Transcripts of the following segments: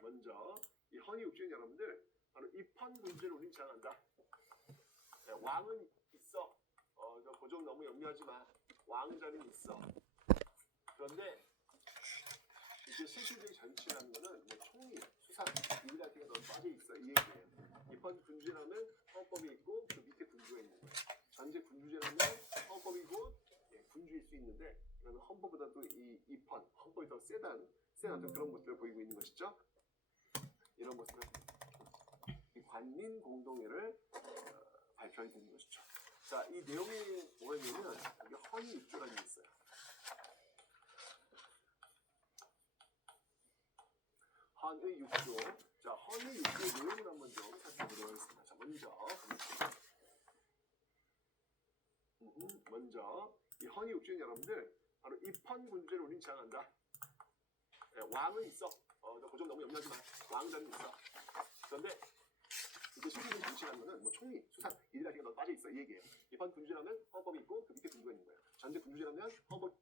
먼저 이 헌의육주인 여러분들 바로 입헌군주를 우린 지향한다. 네, 왕은 있어. 고종 너무 염려하지 마. 왕 자리는 있어. 그런데 이제 실질적인 정치라는 거는 뭐 총리, 수상, 이 같은 게 너무 빠져 있어. 이 얘기예요. 입헌군주라면 헌법이 있고 그 밑에 군주가 있는 거예요. 전제 군주제라면 헌법이고 군주일 수 있는데 이거는 헌법보다도 이 입헌, 헌법이 더 세단 어떤 그런 모습을 보이고 있는 것이죠. 이런 모습을 이 관민 공동회를 발표하게 되는 것이죠. 자, 이 내용이 뭐였냐면 여기 헌의육조라는 게 있어요. 헌의육조. 자, 헌의육조의 내용을 한번 좀 살펴보도록 하겠습니다. 자, 먼저 이 헌의육조인 여러분들 바로 입헌군주를 우린 지향한다. 네, 왕은 있어. 고종 너무 염려하지 마. 왕 자리는 있어. 그런데 이제 실질적인 정치라는 거는 뭐 총리, 수상, 이 같은 게 너무 빠져 있어. 이 얘기예요. 입헌군주라면 헌법이 있고 그 밑에 군주가 있는 거예요. 전제 군주제라면 헌법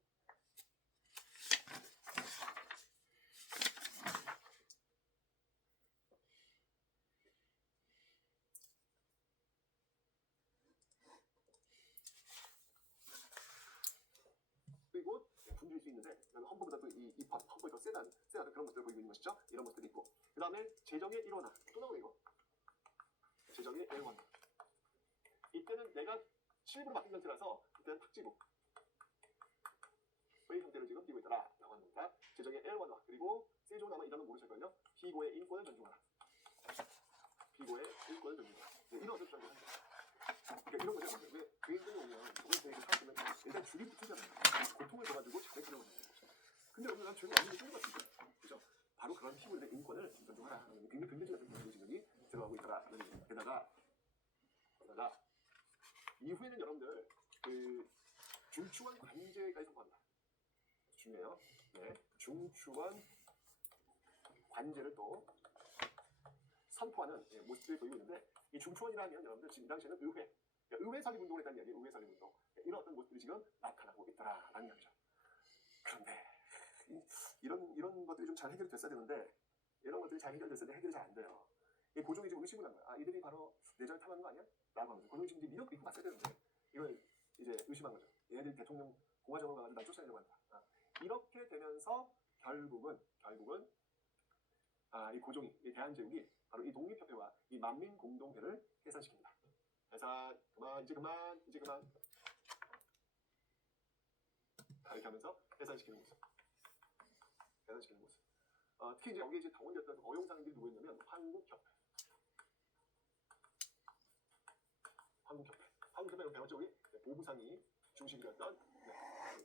그리고 군주일 수 있는데 헌법보다 또 이 입헌, 헌법이 더 세단 그런 모습을 보이고 있는 것이죠. 이런 모습들이 있고 그 다음에 재정의 일원화 또 나오네 이거. 재정의 일원화. 이때는 내가 7부로 바뀐 상태라서 이때는 탁지부 의 형태를 지금 띄고 있더라 라고 합니다. 재정의 일원화. 그리고 세종은 아마 이단은 모르실걸요. 피고의 인권을 존중하라. 피고의 인권을 존중하라. 네, 이런 것을 주장합니다. 그러니까 이런 거죠. 왜 개인적으로 오면 저걸 되게 사실은 일단 줄이 붙으잖아요. 고통을 줘가지고 잘해주려고 하는 거죠. 근데 여러분 난 죄가 없는 게 좋은 것 같은데. 그죠? 바로 그런 피고의 인권을 존중하라. 굉장히 근대적 같은 그런 지명이 들어가고 있더라. 게다가 이후에는 여러분들 그 중추원 관제까지 선포한다. 중요해요. 네, 중추원 관제를 또 선포하는 모습들이 보이고 있는데 이 중추원이라면 여러분들 지금 이 당시에는 의회 설립운동을 했다는 이야기예요. 의회 설립운동. 이런 어떤 모습들이 지금 나타나고 있더라라는 이야기죠. 그런데 이런 것들이 좀 잘 해결이 됐어야 되는데 이런 것들이 잘 해결됐을 때 해결이 잘 안 돼요. 이 고종이 지금 의심을 한 거야. 아, 이들이 바로 내전을 탐하는 거 아니야? 라고 하면서 고종이 지금 미역 입고 갔어야 되는데 이걸 이제 의심한 거죠. 얘네들이 대통령 공화정을 가지고 날 쫓아내려고 한다. 이렇게 되면서 결국은 이 고종이 이 대한제국이 바로 이 독립협회와 이 만민공동회를 해산시킵니다. 해산 이제 그만 이렇게 하면서 해산시키는 모습. 특히 이제 여기에 이제 당원이었던 어용상인들이 누구였냐면 한국협회 배웠죠 우리? 보부상이 중심이었던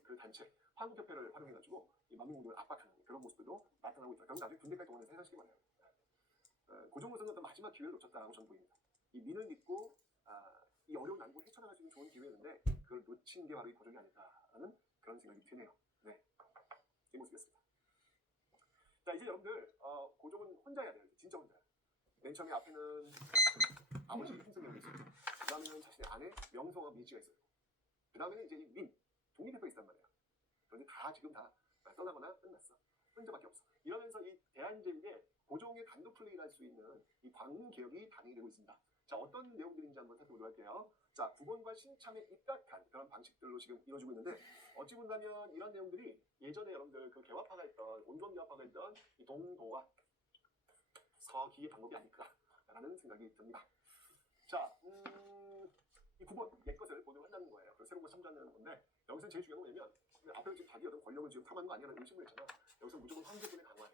그 단체 한국협회를 활용해가지고 이 만민공동을 압박하는 그런 모습들도 나타나고 있다. 결국 나중에 군대까지 동원해서 해산시키고 말이에요. 고종으로서는 어떤 마지막 기회를 놓쳤다고 저는 보입니다. 이 민을 믿고 이 어려운 난국을 헤쳐나갈 수 있는 좋은 기회였는데 그걸 놓친 게 바로 이 고종이 아닐까라는 그런 생각이 드네요. 네, 이 모습이었습니다. 자, 이제 여러분들 고종은 혼자 해야 돼요. 진짜 혼자. 맨 처음에 앞에는 아버지 힘성경이 있었고 그 다음에는 자신의 아내 명성과 미지가 있었고 그 다음에는 이제 이 민, 독립협회가 있단 말이야. 그런데 다 지금 다 떠나거나 끝났어. 혼자밖에 없어. 이러면서 이 대한제국의 고종의 단독 플레이를 할 수 있는 이 광개혁이 단행이 되고 있습니다. 자, 어떤 내용들인지 한번 살펴보도록 할게요. 자, 구본과 신참에 입각한 그런 방식들로 지금 이루어지고 있는데 어찌 본다면 이런 내용들이 예전에 여러분들 그 개화파가 있던 온건개화파가 있던 이 동도와 서기의 방법이 아닐까라는 생각이 듭니다. 자, 이 구본 옛 것을 보도록 한다는 거예요. 그래서 새로운 걸 참조하는 건데 여기서 제일 중요한 건 뭐냐면 앞에 지금 자기 어떤 권력을 지금 탐하는 거 아니라는 의심을 했잖아. 여기서 무조건 황제권을 강화해.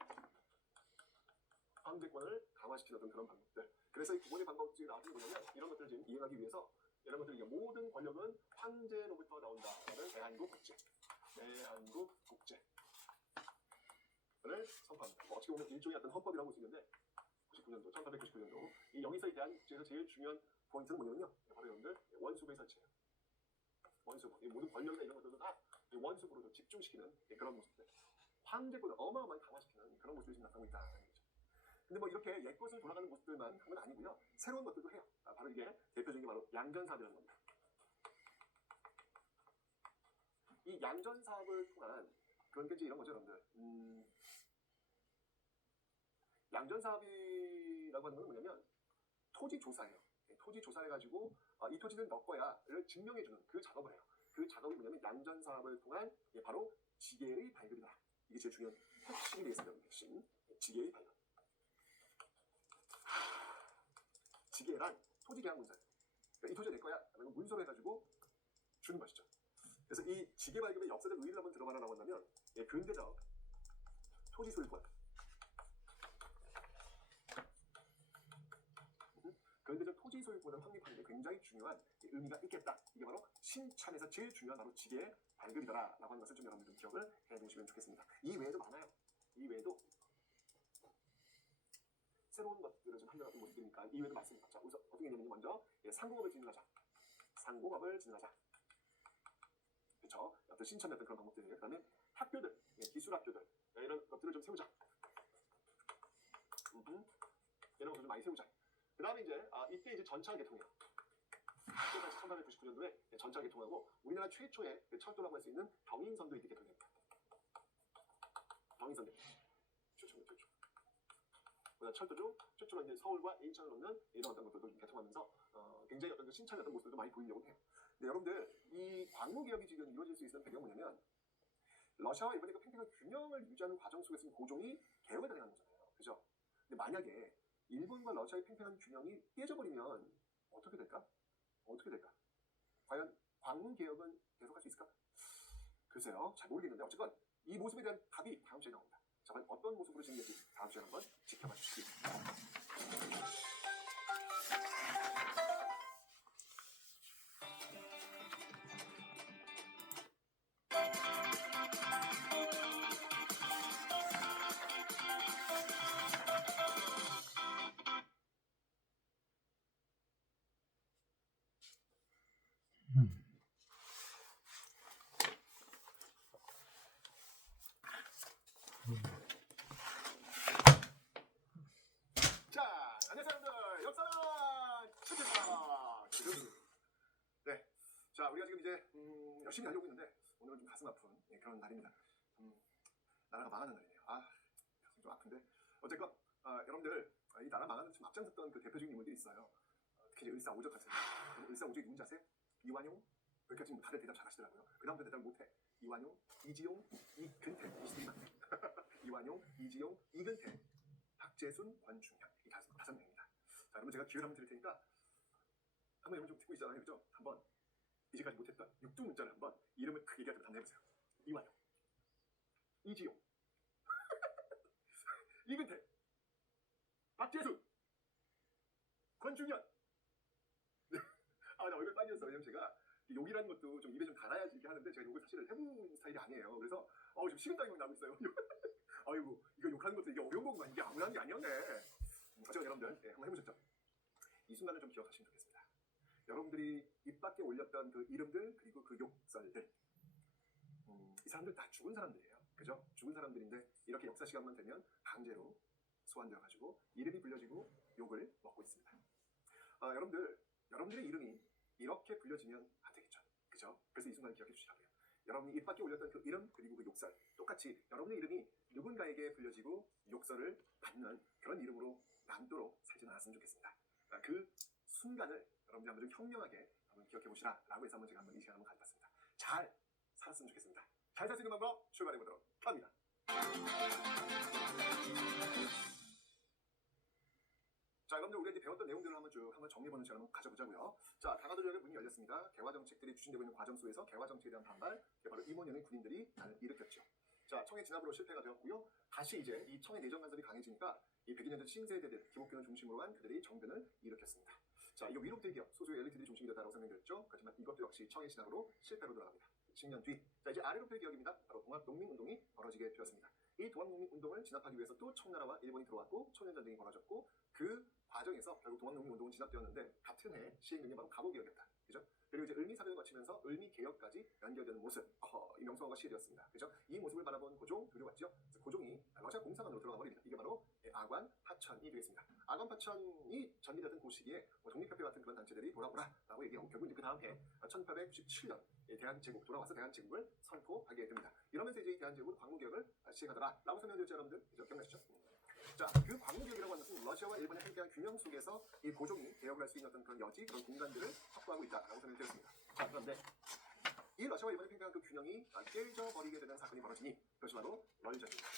황제권을 강화시키는 어떤 그런 방법들. 그래서 이 구본의 방법이 나왔던 게 뭐냐면 이런 것들을 지금 이행하기 위해서 이런 것들이 모든 권력은 황제로부터 나온다라는 대한국 국제를 선포합니다. 어떻게 보면 일종의 어떤 헌법이라고 볼 수 있는데 99년도, 1899년도 이 여기서 이 대한제에서 제일 중요한 포인트는 뭐냐면요. 바로 여러분들 원수부의 설치예요. 원수부. 이 모든 권력이나 이런 것들도 다 원수부로 좀 집중시키는 그런 모습들. 황제권을 어마어마하게 강화시키는 그런 모습이 지금 나타나고 있다는 거죠. 근데 뭐 이렇게 옛것을 돌아가는 모습들만 한 건 아니고요. 새로운 것들도 해요. 바로 이게 대표적인 게 바로 양전사업이라는 겁니다. 이 양전사업을 통한 그런 게 이제 이런 거죠, 여러분들. 양전사업이라고 하는 건 뭐냐면 토지 조사예요. 토지 조사해 가지고 이 토지는 너 거야를 증명해 주는 그 작업을 해요. 그 작업이 뭐냐면 양전사업을 통한 바로 지계의 발급이다. 이게 제일 중요한 핵심이 되겠습니다. 핵심 지계의 발급. 지계란 토지 계약 문서예요. 그러니까 이 토지 내 거야. 라고 문서로 해가지고 주는 것이죠. 그래서 이 지계 발급의 역사적 의의를 한번 들어봐라라고 한다면 근대적 토지 소유권. 근대적 토지 소유권을 확립하는 데 굉장히 중요한 의미가 있겠다. 이게 바로 신참에서 제일 중요한 바로 지계 발급이더라라고 하는 것을 좀 여러분들 기억을 해두시면 좋겠습니다. 이 외에도 많아요. 이 외에도 새로운 것들을 좀 하려는 모습이니까 이 외에도 많습니다. 자, 우선 어떻게 되냐면 먼저 상공업을 진행하자. 상공업을 진행하자. 그렇죠? 어떤 신참의 어떤 그런 방법들이에요. 그다음에 학교들, 기술 학교들 이런 것들을 좀 세우자. 이런 것들 좀 많이 세우자. 그 다음에 이제 이때 이제 전차 개통이에요. 또다시 1899년도에 전차 개통하고 우리나라 최초의 철도라고 할 수 있는 경인선도 이때 개통됩니다. 경인선도 최초입니다. 최초. 철도죠. 최초로 이제 서울과 인천을 놓는 이런 어떤 것들도 개통하면서 굉장히 어떤 그 신차의 어떤 모습도 많이 보이려고 해요. 근데 여러분들 이 광무 개혁이 지금 이루어질 수 있는 배경은 뭐냐면 러시아와 일본의 그 팽팽한 균형을 유지하는 과정 속에서 고종이 개혁을 단행하는 거잖아요. 그죠? 근데 만약에 일본과 러시아의 팽팽한 균형이 깨져버리면 어떻게 될까? 어떻게 될까? 과연 광문 개혁은 계속할 수 있을까? 글쎄요, 잘 모르겠는데 어쨌건 이 모습에 대한 답이 다음 주에 나옵니다. 자, 과연 어떤 모습으로 진행될지 다음 주에 한번 지켜봐 주시기 바랍니다. 자, 안녕하세요 여러분들. 역사 찾겠다. 네. 자, 우리가 지금 이제 열심히 하려고 있는데 오늘은 좀 가슴 아픈 그런 날입니다. 나라가 망하는 날이네요. 가슴 좀 아픈데 어쨌건 여러분들 이 나라 망하는 좀 앞장섰던 그 대표적인 인물들이 있어요. 특히 이제 을사오적 같은 을사오적이 누군지 아세요? 이완용. 이렇게 지금 다들 대답 잘하시더라고요. 그 다음부터 대답을 못해. 이완용, 이지용, 이근태. 이완용, 이지용, 이근태, 박재순, 권중현. 이 다섯 명입니다. 자, 여러분 제가 기회를 한번 드릴 테니까 한번 여러분 좀 듣고 있잖아요. 그죠? 한번 이제까지 못했던 육두문자를 한번 이름을 크게 얘기하면서 한번 해보세요. 이완용, 이지용, 이근태, 박재순, 권중현. 나 얼굴 빨개졌어. 왜냐면 제가 욕이라는 것도 좀 입에 좀 달아야지 이렇게 하는데 제가 욕을 사실 해본 스타일이 아니에요. 그래서 지금 식은땀이 막 나고 있어요. 아이고, 이거 욕하는 것도 이게 어려운 거구만. 이게 아무나 하는 게 아니었네. 어쨌든 여러분들 한번 해보셨죠? 이 순간을 좀 기억하시면 좋겠습니다. 여러분들이 입 밖에 올렸던 그 이름들 그리고 그 욕설들, 이 사람들 다 죽은 사람들이에요. 그죠? 죽은 사람들인데 이렇게 역사 시간만 되면 강제로 소환되어가지고 이름이 불려지고 욕을 먹고 있습니다. 여러분들의 이름이 이렇게 불려지면 안 되겠죠. 그죠? 그래서 이 순간을 기억해 주시라고요. 여러분이 입 밖에 올렸던 그 이름 그리고 그 욕설 똑같이 여러분의 이름이 누군가에게 불려지고 욕설을 받는 그런 이름으로 남도록 살지 않았으면 좋겠습니다. 그 순간을 여러분들 한번 좀 현명하게 한번 기억해 보시라 라고 해서 한번 제가 한번 이 시간 한번 가져봤습니다. 잘 살았으면 좋겠습니다. 잘 살 수 있는 방법 출발해 보도록 합니다. 자, 여러분들 우리가 이제 배웠던 내용들을 한번 쭉 한번 정리해보는 시간 한번 가져보자고요. 자, 강화도역의 문이 열렸습니다. 개화 정책들이 추진되고 있는 과정 속에서 개화 정책에 대한 반발, 바로 임원연의 군인들이 난을 일으켰죠. 자, 청해 진압으로 실패가 되었고요. 다시 이제 이 청해 내정 간섭이 강해지니까 이 백인년대 신세대들, 김옥균을 중심으로 한 그들이 정변을 일으켰습니다. 자, 이거 위로 대기업, 소수의 엘리트들이 중심이 됐다고 설명드렸죠. 하지만 이것도 역시 청해 진압으로 실패로 돌아갑니다. 10년 뒤, 자 이제 아래로 폐기역입니다. 바로 동학농민운동이 벌어지게 되었습니다. 이 동학농민운동을 진압하기 위해서 또 청나라와 일본이 들어왔고 초년전쟁이 벌어졌고 그 과정에서 결국 동학농민운동은 진압되었는데 같은 해 시행된 게 바로 갑오개혁이었다. 그죠? 그리고 이제 을미사변을 거치면서 을미개혁까지 연결되는 모습, 이 명성화가 시해되었습니다. 그죠? 이 모습을 바라본 고종 두려웠죠. 고종이 러시아 공사관으로 들어가 버립니다. 이게 바로 아관 파천이 되겠습니다. 아관 파천이 전개되던 그 시기에 독립협회 같은 그런 단체들이 돌아오라라고 얘기하고 결국 이제 그 다음 해 1897년 대한제국 돌아와서 대한제국을 선포하게 됩니다. 이러면서 이제 이 대한제국은 광무개혁을 시행하더라라고 설명드렸죠, 여러분들. 그죠? 기억나시죠? 자, 그 광무개혁이라고 하는 것은 러시아와 일본의 함께한 균형 속에서 이 고종이 개혁을 할 수 있는 어떤 그런 여지, 그런 공간들을 확보하고 있다라고 설명을 드렸습니다. 자, 그런데 이 러시아와 일본의 팽팽한 그 균형이 깨져버리게 되는 사건이 벌어지니 그것이 바로 럴전입니다.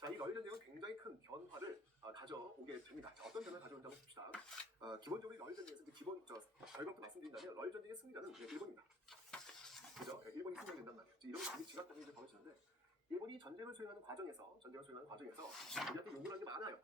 자, 이 럴전쟁은 굉장히 큰 변화를 가져오게 됩니다. 자, 어떤 변화를 가져온다고 봅시다. 기본적으로 이 럴전쟁에서 이제 결과부터 말씀드린다면 럴전쟁의 승리자는 일본입니다. 그죠? 일본이 승리가 된단 말이에요. 이런 지각전이 이제 벌어지는데 일본이 전쟁을 수행하는 과정에서 우리한테 요구하는 게 많아요.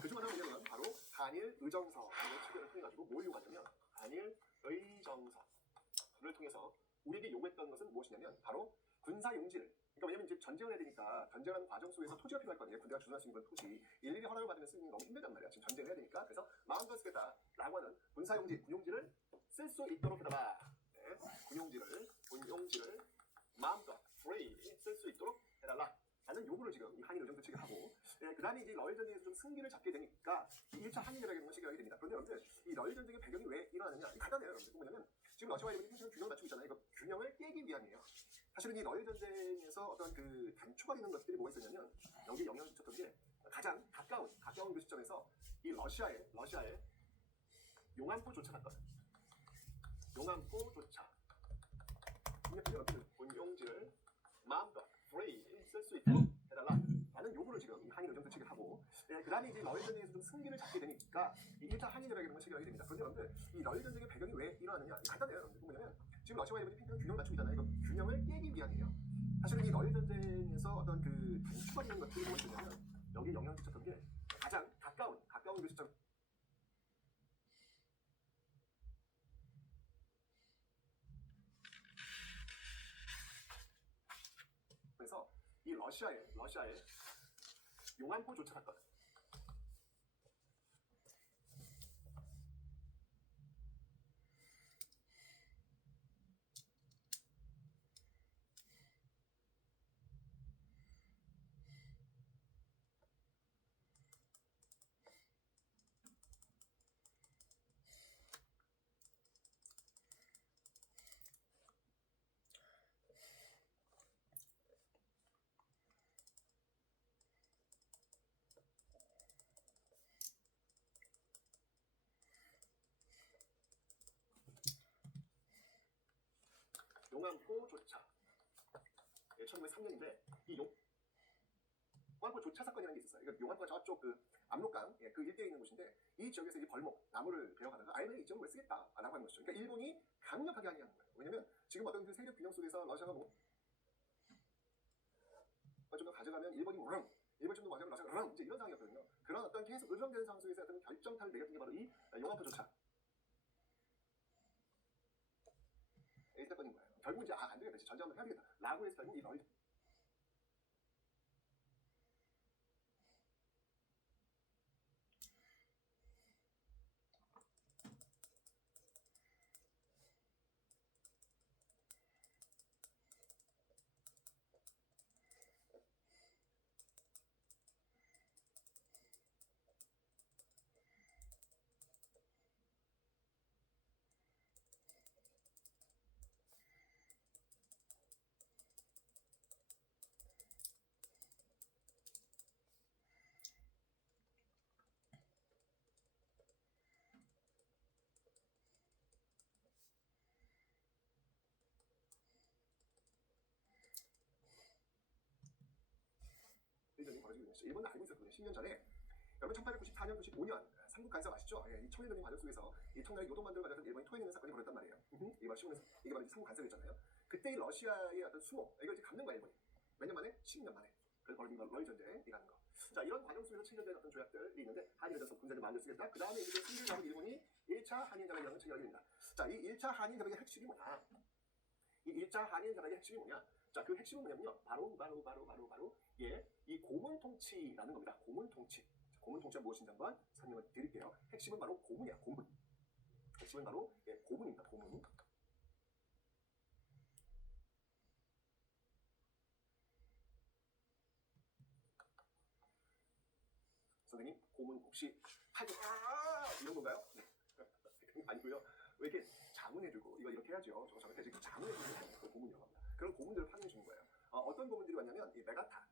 그중 하나가 뭐냐면 바로 한일 의정서라는 체결을 통해 가지고 뭘 요구하냐면 한일 의정서를 통해서 우리에게 요구했던 것은 무엇이냐면 바로 군사 용지를, 그러니까 왜냐면 이제 전쟁을 해야 되니까 전쟁하는 과정 속에서 토지가 필요할 거 아니에요. 군대가 주둔할 수 있는 건 토지, 일일이 허락을 받으면 쓰는 게 너무 힘들단 말이야. 지금 전쟁을 해야 되니까. 그래서 마음껏 쓰겠다라고 하는 군사 용지, 군용지를 쓸 수 있도록 해달라. 네. 군용지를 마음껏 free 쓸 수 있도록 해달라 라는 요구를 지금 이 한일 의정서 측이 하고, 그 다음에 이제 럴 전쟁에서 좀 승기를 잡게 되니까 이 1차 한일전쟁을 체결하게 됩니다. 그런데 여러분들 이 럴 전쟁의 배경이 왜 일어나느냐, 간단해요. 여러분들 뭐냐면 지금 러시아와 일본이 팽팽한 균형을 맞추고 있잖아요. 이거 균형을 깨기 위함이에요. 사실은 이 럴 전쟁에서 어떤 그 단초가 되는 것들이 뭐가 있었냐면 여기 영향을 미쳤던 게 가장 가까운 그 시점에서 이 러시아의 용안포 조차 났거든. 용안포 조차 군용지를 마음껏 free 쓸 수 있도록 해달라 라는 요구를 지금 한일 의정서 측이 하고, 그 다음에 이제 럴 전쟁에서 좀 승기를 잡게 되니까 이 1차 한일전쟁을 체결하게 됩니다. 그런데 여러분들 이 럴 전쟁의 배경이 왜 일어나느냐, 간단해요. 여러분들 뭐냐면 지금 러시아와 일본이 팽팽한 균형을 맞추고 있잖아요. 이거 균형을 깨기 위함이에요. 사실은 이 럴 전쟁에서 어떤 그 단초가 되는 것들이 무엇이냐면 여기에 영향을 미쳤던 게 가장 가까운 그 시점. 그래서 이 러시아의 용안포 조차 갔거든. 용안포 조차 1903년인데 이 용안포 조차 사건이라는 게 있었어요. 그러니까 용안포가 저쪽 그 압록강 그 일대에 있는 곳인데 이 지역에서 이 벌목 나무를 베어가다가 아예 이 지역을 왜 쓰겠다라고 하는 것이죠. 그러니까 일본이 강력하게 항의하는 거예요. 왜냐면 지금 어떤 그 세력 균형 속에서 러시아가 뭐 좀 더 가져가면 일본이 우렁, 일본 좀 더 가져가면 러시아가 우렁, 이제 이런 상황이었거든요. 그런 어떤 계속 으르렁대는 상황 속에서 어떤 결정타를 내렸던 게 바로 이 용안포 조차 이 사건인 거예요. 결국 이제 안 되겠다, 전쟁 한번 해야 되겠다라고 해서 결국 이 럴 전쟁이 벌어지게 됐죠. 일본은 알고 있었거든요. 10년 전에. 여러분 1894년, 95년 삼국 간섭 아시죠? 이 청일전쟁 과정 속에서 이 청나라 요동만들을 가져서 일본이 토해내는 사건이 벌어졌단 말이에요. 이게 바로 삼국 간섭이었잖아요. 그때 이 러시아의 어떤 수모 이걸 이제 갚는 거야 일본이. 몇 년 만에? 10년 만에. 그래서 벌어진 건 럴 전쟁이라는 거. 자, 이런 과정 속에서 체결된 어떤 조약들이 있는데 한일전선 군사를 만들 쓰겠다. 그 다음에 이제 승리를 잡은 일본이 1차 한일전쟁을 체결하게 됩니다. 자, 이 1차 한일전쟁의 핵심이 뭐냐? 이 1차 한일전쟁의 핵심이 뭐냐? 자, 그 핵심은 뭐냐면요. 바로 이 고문통치라는 겁니다. 고문통치. 고문통치가 무엇인지 한번 설명을 드릴게요. 핵심은 바로 고문이야. 고문. 핵심은 바로 고문입니다. 고문. 선생님, 고문 혹시 하지 이런 건가요? 아니고요. 왜 이렇게 자문해주고 이거 이렇게 해야죠. 저렇게 지금 자문해주는 게 고문이라고 합니다. 그런 고문들을 확인해 주는 거예요. 어떤 고문들이 왔냐면 이 메가탄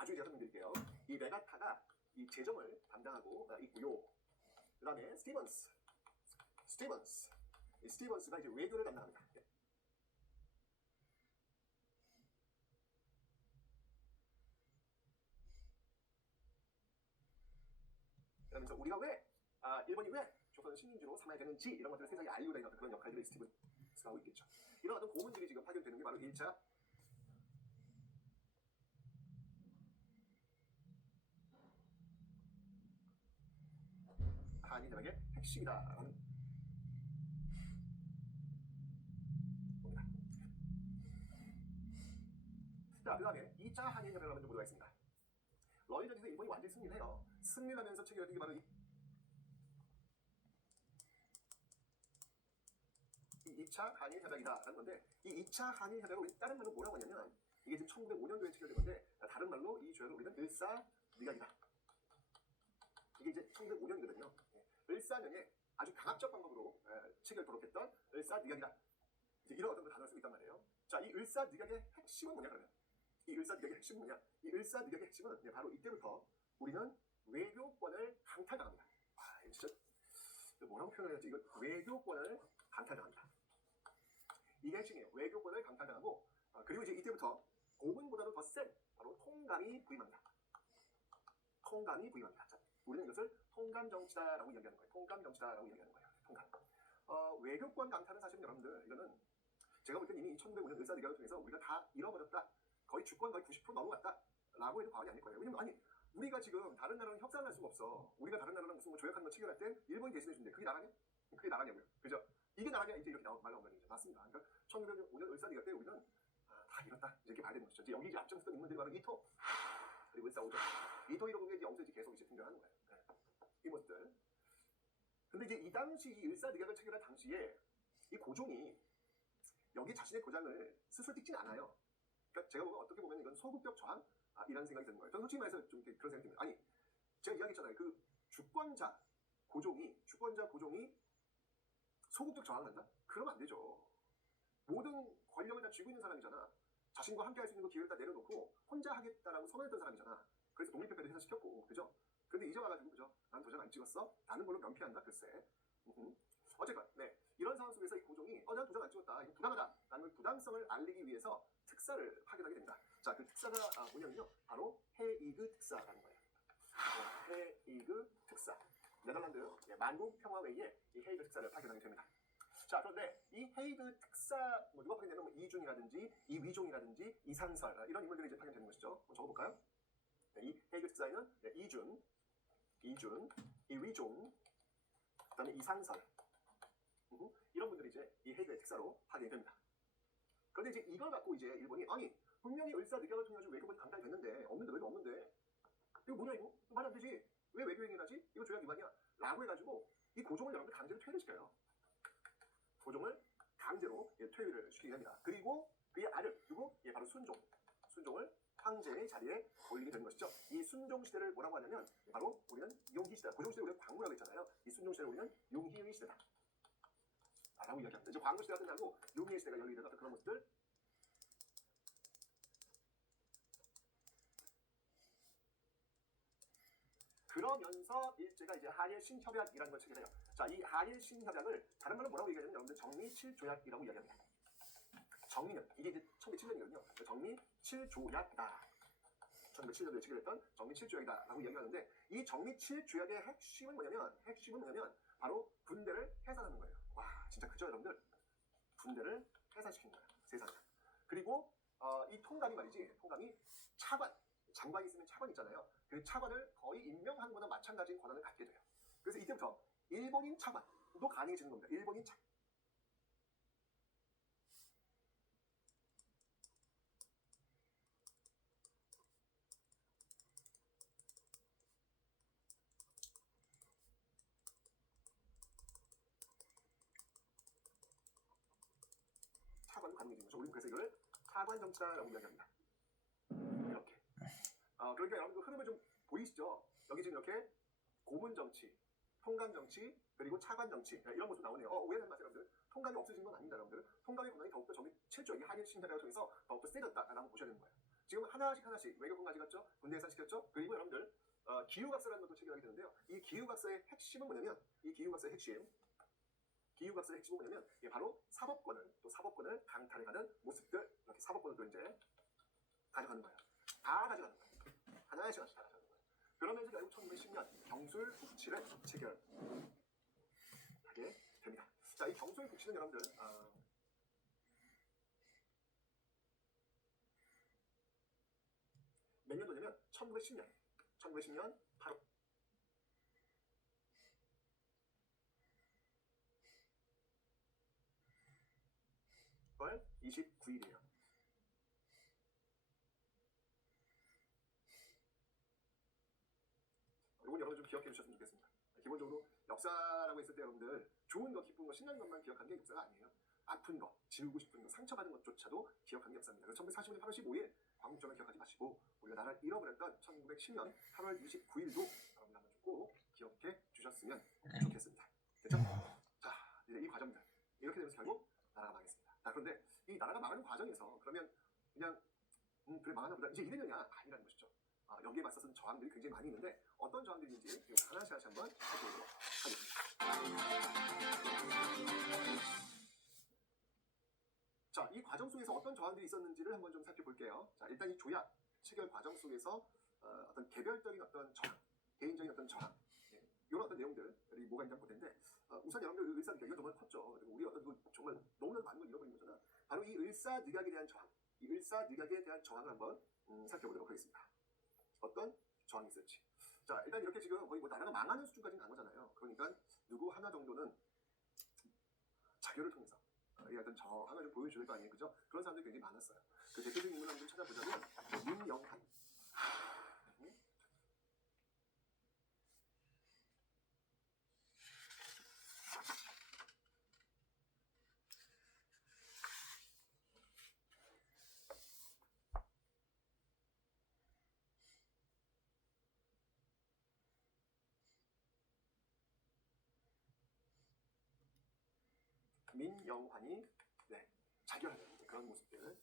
나중에 제가 설명드릴게요. 이 레가타가 이 재정을 담당하고 있고요. 그 다음에 이 스티븐스가 이제 외교를 담당합니다. 그러면서 우리가 왜 일본이 왜 조선 식민지로 삼아야 되는지 이런 것들을 세상에 알리고 다니는 그런 역할들을 스티븐스가 하고 있겠죠. 이런 어떤 고문들이 지금 파견되는 게 바로 1차 한일협약의 핵심이다라는 겁니다. 자, 그 다음에 2차 한일협약을 먼저 보도록 하겠습니다. 러일전에서 일본이 완전히 승리를 해요. 승리를 하면서 체결된 게 바로 이 2차 한일협약이다라는 건데, 이 2차 한일협약을 우리 다른 말로 뭐라고 하냐면, 이게 지금 1905년도에 체결된 건데, 다른 말로 이 조약을 우리는 을사늑약이다. 이게 이제 1905년이거든요. 을사년에 아주 강압적 방법으로 체결토록 했던 을사늑약이다. 이런 어떤 단어를 쓰고 있단 말이에요. 자, 이 을사늑약의 핵심은 뭐냐 그러면? 이 을사늑약의 핵심은 뭐냐? 이 을사늑약의 핵심은 바로 이때부터 우리는 외교권을 강탈당합니다. 이거 진짜 뭐라고 표현해야 될지, 이거 외교권을 강탈당합니다. 이게 핵심이에요. 외교권을 강탈당하고, 그리고 이제 이때부터 고문보다도 더 센 바로 통감이 부임합니다. 통감이 부임합니다. 자, 우리는 이것을 통감정치다라고 이야기하는 거예요. 통감정치다라고 이야기하는 거예요. 통감. 외교권 강탈은 사실은 여러분들, 이거는 제가 볼 때 이미 1905년 을사늑약을 통해서 우리가 다 잃어버렸다. 거의 주권 거의 90% 넘어갔다. 라고 해도 과언이 아닐 거예요. 왜냐면 아니 우리가 지금 다른 나라랑 협상을 할 수가 없어. 우리가 다른 나라랑 무슨 뭐 조약하는 거 체결할 때 일본이 대신해 준대. 그게 나라냐? 그게 나라냐고요. 그죠? 이게 나라냐? 이제 이렇게 말 나오는 얘기죠. 맞습니다. 그러니까 1905년 을사늑약 때 우리는 다 잃었다. 이렇게 봐야 되는 것이죠. 이제 여기 이제 앞장섰던 인물들이 바로 이토 그리고 을사오죠. 이토 히로부미가 이제 영세지 계속 이제 등장하는 거예요. 네. 이 모습들. 근데 이제 이 당시 이 을사늑약을 체결할 당시에 이 고종이 여기 자신의 고장을 스스로 띠진 않아요. 그러니까 제가 보면 어떻게 보면 이건 소극적 저항 이라는 생각이 드는 거예요. 저는 솔직히 말해서 좀 그런 생각이 듭니다. 아니 제가 이야기했잖아요. 그 주권자 고종이 소극적 저항을 한다? 그러면 안 되죠. 모든 권력을 다 쥐고 있는 사람이잖아. 자신과 함께 할 수 있는 그 기회를 다 내려놓고 혼자 하겠다라고 선언했던 사람이잖아. 그래서 독립협회도 해산시켰고, 그죠? 근데 이제 와가지고, 그죠? 난 도장 안 찍었어? 라는 걸로 면피한다, 글쎄. 어쨌건, 네. 이런 상황 속에서 이 고종이, 난 도장 안 찍었다. 이거 부당하다. 라는 부당성을 알리기 위해서 특사를 파견하게 됩니다. 자, 그 특사가 뭐냐면요. 바로 헤이그 특사라는 거예요. 헤이그 특사. 네덜란드 만국평화회의에 이 헤이그 특사를 파견하게 됩니다. 자, 그런데 이 헤이그 특사, 누가 파견되면 이준이라든지 이위종이라든지 이상설 이런 인물들이 이제 파견되는 것이죠. 한번 적어볼까요? 네, 이 헤이그 특사에는 이준, 이위종, 그 다음에 이상설 이런 분들이 이제 이 헤이그의 특사로 파견이 됩니다. 그런데 이제 이걸 갖고 이제 일본이 아니 분명히 을사늑약을 통해 가지고 외교권이 강탈됐는데 없는데 왜 없는데 이거 뭐냐 이거 말이 안 되지 왜 외교행위를 하지 이거 조약 위반이야 라고 해가지고 이 고종을 여러분들 강제로 퇴위를 시켜요. 고종을 강제로 퇴위를 시키게 됩니다. 그리고 그의 아들 누구? 바로 순종을 황제의 자리에 올리게 되는 것이죠. 이 순종 시대를 뭐라고 하냐면 바로 우리는 용희 시대. 고종 시대 우리가 광무라고 했잖아요. 이 순종 시대를 우리는 용희의 시대다. 라고 이야기합니다. 이제 광무 시대가 끝나고 용희의 시대가 열리게 되는 그런 모습들. 그러면서 일제가 이제 한일 신협약이라는 걸 체결해요. 자, 이 한일 신협약을 다른 말로 뭐라고 얘기하냐면 여러분들 정미칠조약이라고 이야기합니다. 정미는 이게 이제 1907년이거든요. 정미칠조약이다. 1907년도에 체결했던 정미칠조약이다라고 이야기하는데 이 정미칠조약의 핵심은 뭐냐면 바로 군대를 해산하는 거예요. 와, 진짜 그죠 여러분들? 군대를 해산시키는 거예요. 세상에. 그리고 이 통감이 말이지. 통감이 차관, 장관이 있으면 차관 있잖아요. 그 차관을 거의 임명하는 거나 마찬가지인 권한을 갖게 돼요. 그래서 이때부터 일본인 차관도 가능해지는 겁니다. 일본인 차관. 차관도 가능해지는 거죠. 우리는 그래서 이걸 차관 정치라고 이야기합니다. 이렇게. 그러니까 여러분들 흐름을 좀 보이시죠? 여기 지금 이렇게 고문 정치, 통감 정치, 그리고 차관 정치 이런 모습 나오네요. 오해하지 마세요, 여러분들. 통감이 없어진 건 아닙니다, 여러분들. 통감의 권한이 더욱더 정치 7조 이 한일 신협약을 통해서 더욱더 세졌다라고 보셔야 되는 거예요. 지금 하나씩 외교관 가져갔죠. 군대 예산시켰죠. 그리고 여러분들 기후각서라는 것도 체결하게 되는데요. 이 기후각서의 핵심은 뭐냐면 이 기후각서의 핵심은 뭐냐면 바로 사법권을 강탈해가는 모습들, 이렇게 사법권을 또 이제 가져가는 거예요. 다 가져가는 거예요. 하나씩 다 가져가는 거예요. 그러면서 결국 1910년 경술 국치를 체결하게 됩니다. 자, 이 경술 국치는 여러분들 몇 년도냐면 1910년 8월 29일이에요. 이건 여러분 좀 기억해 주셨으면 좋겠습니다. 기본적으로 역사라고 했을 때 여러분들 좋은 거, 기쁜 거, 신나는 것만 기억하는 게 역사가 아니에요. 아픈 거, 지우고 싶은 거, 상처받은 것조차도 기억하는 게 역사입니다. 그래서 1945년 8월 15일 광복절을 기억하지 마시고 우리가 나라를 잃어버렸던 1910년 8월 29일도 여러분 한번 꼭 기억해 주셨으면 좋겠습니다. 됐죠? 자, 이제 이 과정들 이렇게 되면서 결국 나라가 망했습니다. 자, 그런데 이 나라가 망하는 과정에서 그러면 그냥 그래 망하나 보다 이제 이랬느냐? 아니라는 것이죠. 여기에 맞서선 저항들이 굉장히 많이 있는데 어떤 저항들인지 하나씩 한번 살펴보도록 하겠습니다. 자, 이 과정 속에서 어떤 저항들이 있었는지를 한번 좀 살펴볼게요. 자, 일단 이 조약 체결 과정 속에서 어떤 개별적인 어떤 저항, 개인적인 어떤 저항, 이런 어떤 내용들이 뭐가 있냐고 볼 텐데 우선 여러분들 의사늑약 이거 정말 컸죠. 우리 어떤 정말 너무나도 많은 걸 잃어버린 거잖아. 바로 이 을사늑약에 대한 저항, 이 을사늑약에 대한 저항을 한번 살펴보도록 하겠습니다. 어떤 저항이 있을지. 자, 일단 이렇게 지금 거의 뭐 나라가 망하는 수준까지는 간 거잖아요. 그러니까 누구 하나 정도는 자결을 통해서 이 어떤 저항을 좀 보여줄 거 아니에요, 그죠? 그런 사람들이 굉장히 많았어요. 그 대표적인 인물 한번 찾아보자면 민영한. 민영환이 자결하는 그런 모습들이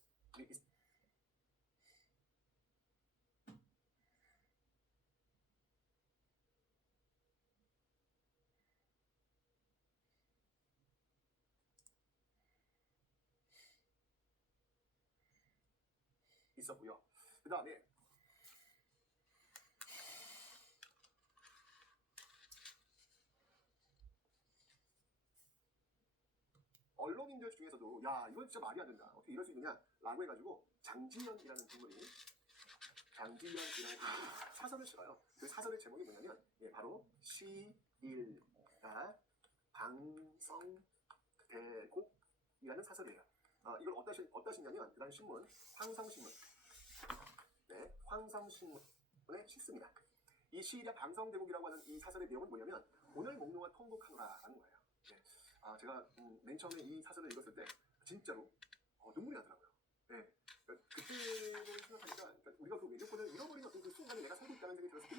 있었고요. 그 다음에 언론인들 중에서도 야 이건 진짜 말이 안 된다. 어떻게 이럴 수 있느냐라고 해가지고 장지연이라는 인물이 사설을 실어요. 그 사설의 제목이 뭐냐면 바로 시일야 방성대곡이라는 사설이에요. 이걸 어디다 싣냐면 그 당시 신문 황성신문, 황성신문에 싣습니다. 이 시일야 방성대곡이라고 하는 이 사설의 내용은 뭐냐면 오늘 목놓아 통곡하노라라는 거예요. 제가 맨 처음에 이 사설을 읽었을 때 진짜로 눈물이 나더라고요. 그때를 생각하니까 우리가 그 외교권을 잃어버린 어떤 그 순간에 내가 살고 있다는 생각이 들었을 때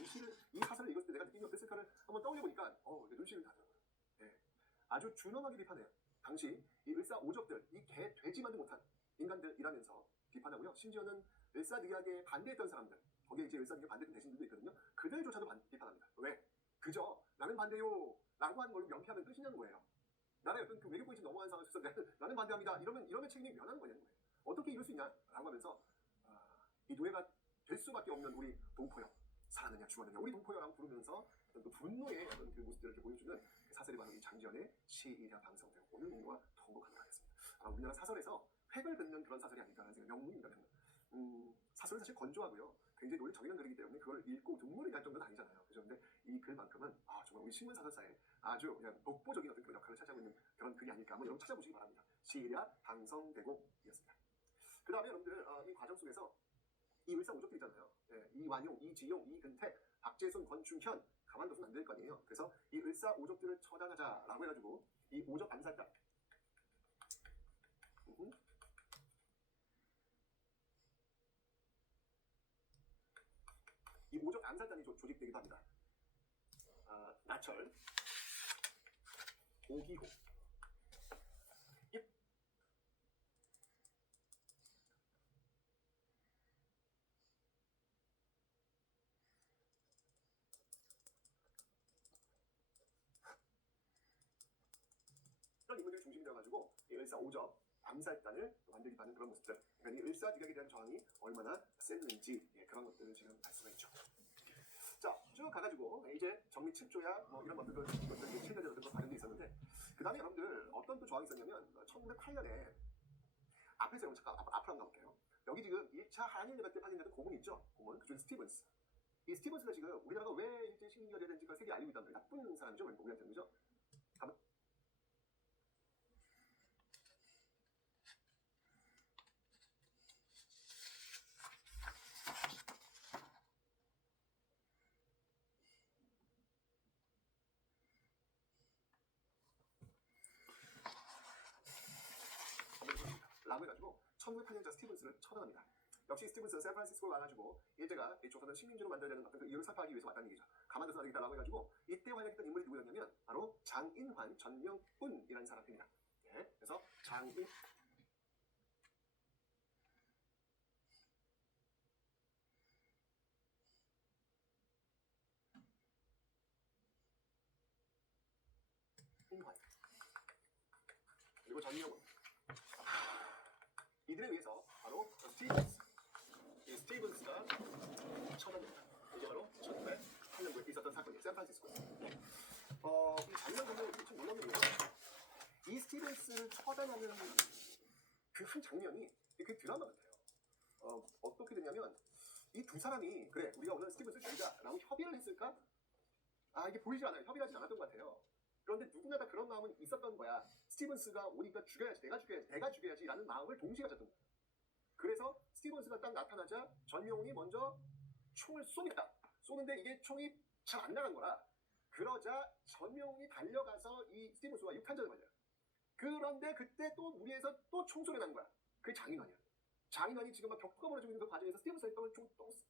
이 사설을 읽었을 때 내가 느낌이 어땠을까를 한번 떠올려보니까 내 눈시울이 나더라고요. 아주 준엄하게 비판해요. 당시 이 을사오적들, 이 개 돼지만도 못한 인간들이라면서 비판하고요. 심지어는 을사늑약에 반대했던 사람들, 거기에 이제 을사늑약에 반대했던 대신들도 있거든요. 그들조차도 비판합니다. 왜? 그저 나는 반대요 라고 하는 걸로 명쾌하면 끝이냐는 거예요. 나라의 어떤 그 외교 포인트 넘어간 상황에서 나는 반대합니다. 이러면 책임이 면하는 거냐는 거예요. 어떻게 이럴 수 있냐라고 하면서 이 노예가 될 수밖에 없는 우리 동포여 살았느냐 죽었느냐 우리 동포여라고 부르면서 어떤 그 분노의 어떤 그 모습들을 이렇게 보여주는 사설이 바로 이 장지연의 시일야 방성대곡 오늘 목놓아 통곡하노라 했습니다. 우리나라 사설에서 획을 긋는 그런 사설이 아닐까라는 생각, 명문입니다. 사설은 사실 건조하고요. 굉장히 논리 정연한 글이기 때문에 그걸 읽고 눈물이 날 정도는 아니잖아요. 그죠? 근데 이 글만큼은 정말 우리 신문 사설사에 아주 그냥 독보적인 어떤 그런 역할을 차지하고 있는 그런 글이 아닐까 한번 여러분 찾아보시기 바랍니다. 시일야 방성대곡이었습니다. 그 다음에 여러분들 이 과정 속에서 이 을사오적들이잖아요. 이완용, 이지용, 이근택, 박재순, 권충현 가만둬서는 안 될 거 아니에요. 그래서 이 을사오적들을 처단하자라고 해가지고 이 오적 암살단 이 오적 암살단이 조직되기도 합니다. 나철, 오기호, 이런 인물들이 중심이 되어가지고 이 을사오적 암살단을 만들기도 하는 그런 모습들. 그러니까 이 을사기략에 대한 저항이 얼마나 셌는지 그런 것들을 지금 알 수가 있죠. 자, 쭉 가가지고 이제 정리 7조야 뭐 이런 것들도 7년에 또 다른 게 있었는데 그 다음에 여러분들 어떤 또 저항이 있었냐면 1908년에 앞에서 여러분 잠깐 앞으로 한번 가볼게요. 여기 지금 1차 한일연합 때 파견됐던 고문이 있죠. 고문 그중에 스티븐스. 이 스티븐스가 지금 우리나라가 왜 일제 식민지가 되는지 그걸 세계에 알리고 있다는 거예요. 나쁜 사람이죠. 우리한테는 그죠? 라고 해가지고 1908년자 스티븐스를 처단합니다. 역시 스티븐스는 샌프란시스코에 와가지고 일제가 이 조선을 식민지로 만들어야 되는 어떤 그 이유를 설파하기 위해서 왔다는 얘기죠. 가만둬서 안 되겠다라고 해가지고 이때 활약했던 인물이 누구였냐면 바로 장인환 전명훈이라는 사람입니다. 네, 그래서 장인환 그리고 전명훈 이들에 의해서 바로 스티븐스가 처단됩니다. 이제 바로 1908년도에 있었던 사건이에요. 샌프란시스코. 이 장면 보면 좀 놀라운 게 이 스티븐스를 처단하는 그 한 장면이 그 드라마 같아요. 어떻게 됐냐면 이 두 사람이 그래 우리가 오늘 스티븐스를 죽이자라고 협의를 했을까? 이게 보이지 않아요. 협의를 하지 않았던 것 같아요. 그런데 누구나 다 그런 마음은 있었던 거야. 스티븐스가 오니까 죽여야지, 내가 죽여야지라는 마음을 동시에 가졌던 거야. 그래서 스티븐스가 딱 나타나자 전명훈이 먼저 총을 쏩니다. 쏘는데 이게 총이 잘 안 나간 거라. 그러자 전명훈이 달려가서 이 스티븐스와 육탄전을 벌여요. 그런데 그때 또 무리해서 또 총소리 난 거야. 그게 장인환이야. 장인환이 지금 막 격투가 벌어지고 있는 그 과정에서 스티븐스의 똥을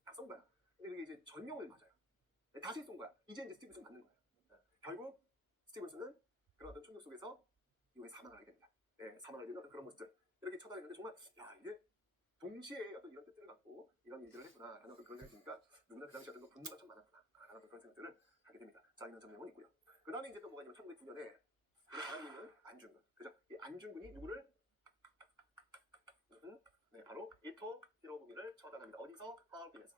딱쏜 거야. 근데 그게 이제 전명훈을 맞아요. 다시 쏜 거야. 이제 스티븐스 맞는 거야. 결국 스티븐스는 그런 어떤 충격 속에서 이후에 사망을 하게 됩니다. 사망을 하게 되는 어떤 그런 모습들. 이렇게 쳐다보는데 정말 이게 동시에 어떤 이런 뜻들을 갖고 이런 일들을 했구나라는 어떤 그런 생각이 드니까 누구나 그 당시 어떤 그 분노가 참 많았구나라는 어떤 그런 생각들을 하게 됩니다. 장인환 전명훈이 있고요. 그 다음에 이제 또 뭐가 있냐면 1909년에 우리가 잘 알고 있는 안중근. 그죠? 이 안중근이 누구를? 네, 바로 이토 히로부미를 처단합니다. 어디서? 하얼빈에서.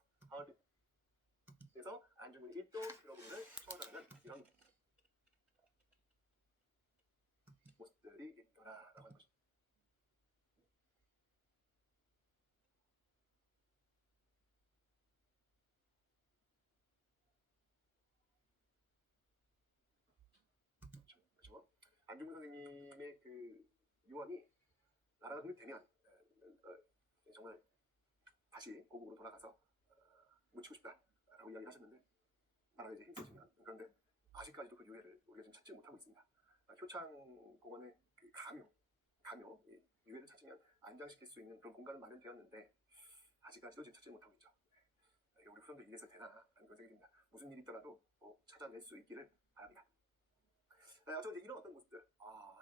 그래서 안중근이 이토 히로부미를 처단하는 이런 모습들이 있더라라고 하는 것입니다. 그렇죠? 안중근 선생님의 그 유언이 나라가 독립되면 정말 다시 고국으로 돌아가서 묻히고 싶다라고 이야기를 하셨는데 나라가 이제 힘세지면 그런데 아직까지도 그 유해를 우리가 지금 찾지 못하고 있습니다. 효창공원의 그 가묘 유해를 찾으면 안장시킬 수 있는 그런 공간은 마련되었는데 아직까지도 지금 찾지 못하고 있죠. 우리 후손들 이래서 되나라는 그런 생각이 듭니다. 무슨 일이 있더라도 찾아낼 수 있기를 바랍니다. 어쩌면 이제 이런 어떤 모습들,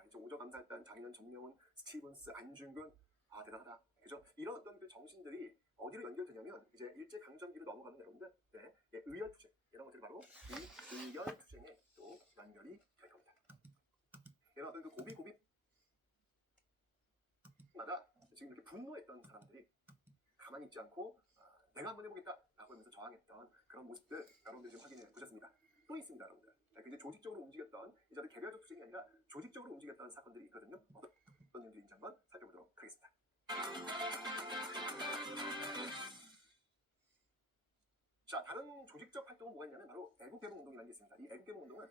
이제 오적 암살단, 장인환 전명훈, 스티븐스, 안중근, 대단하다. 그죠? 이런 어떤 그 정신들이 어디로 연결되냐면 이제 일제 강점기로 넘어가는 여러분들, 의열투쟁 이런 것들이 바로 이 의열투쟁에 또 연결이 될 겁니다. 이런 어떤 그 고비마다 지금 이렇게 분노했던 사람들이 가만히 있지 않고 내가 한번 해보겠다라고 하면서 저항했던 그런 모습들 여러분들 지금 확인해 보셨습니다. 또 있습니다, 여러분들. 이제 조직적으로 움직였던 이제 개별적 투쟁이 아니라 조직적으로 움직였던 사건들이 있거든요. 어떤 일들인지 한번 살펴보도록 하겠습니다. 자, 다른 조직적 활동은 뭐가 있냐면 바로 애국개봉운동이라는 게 있습니다. 이 애국개봉운동은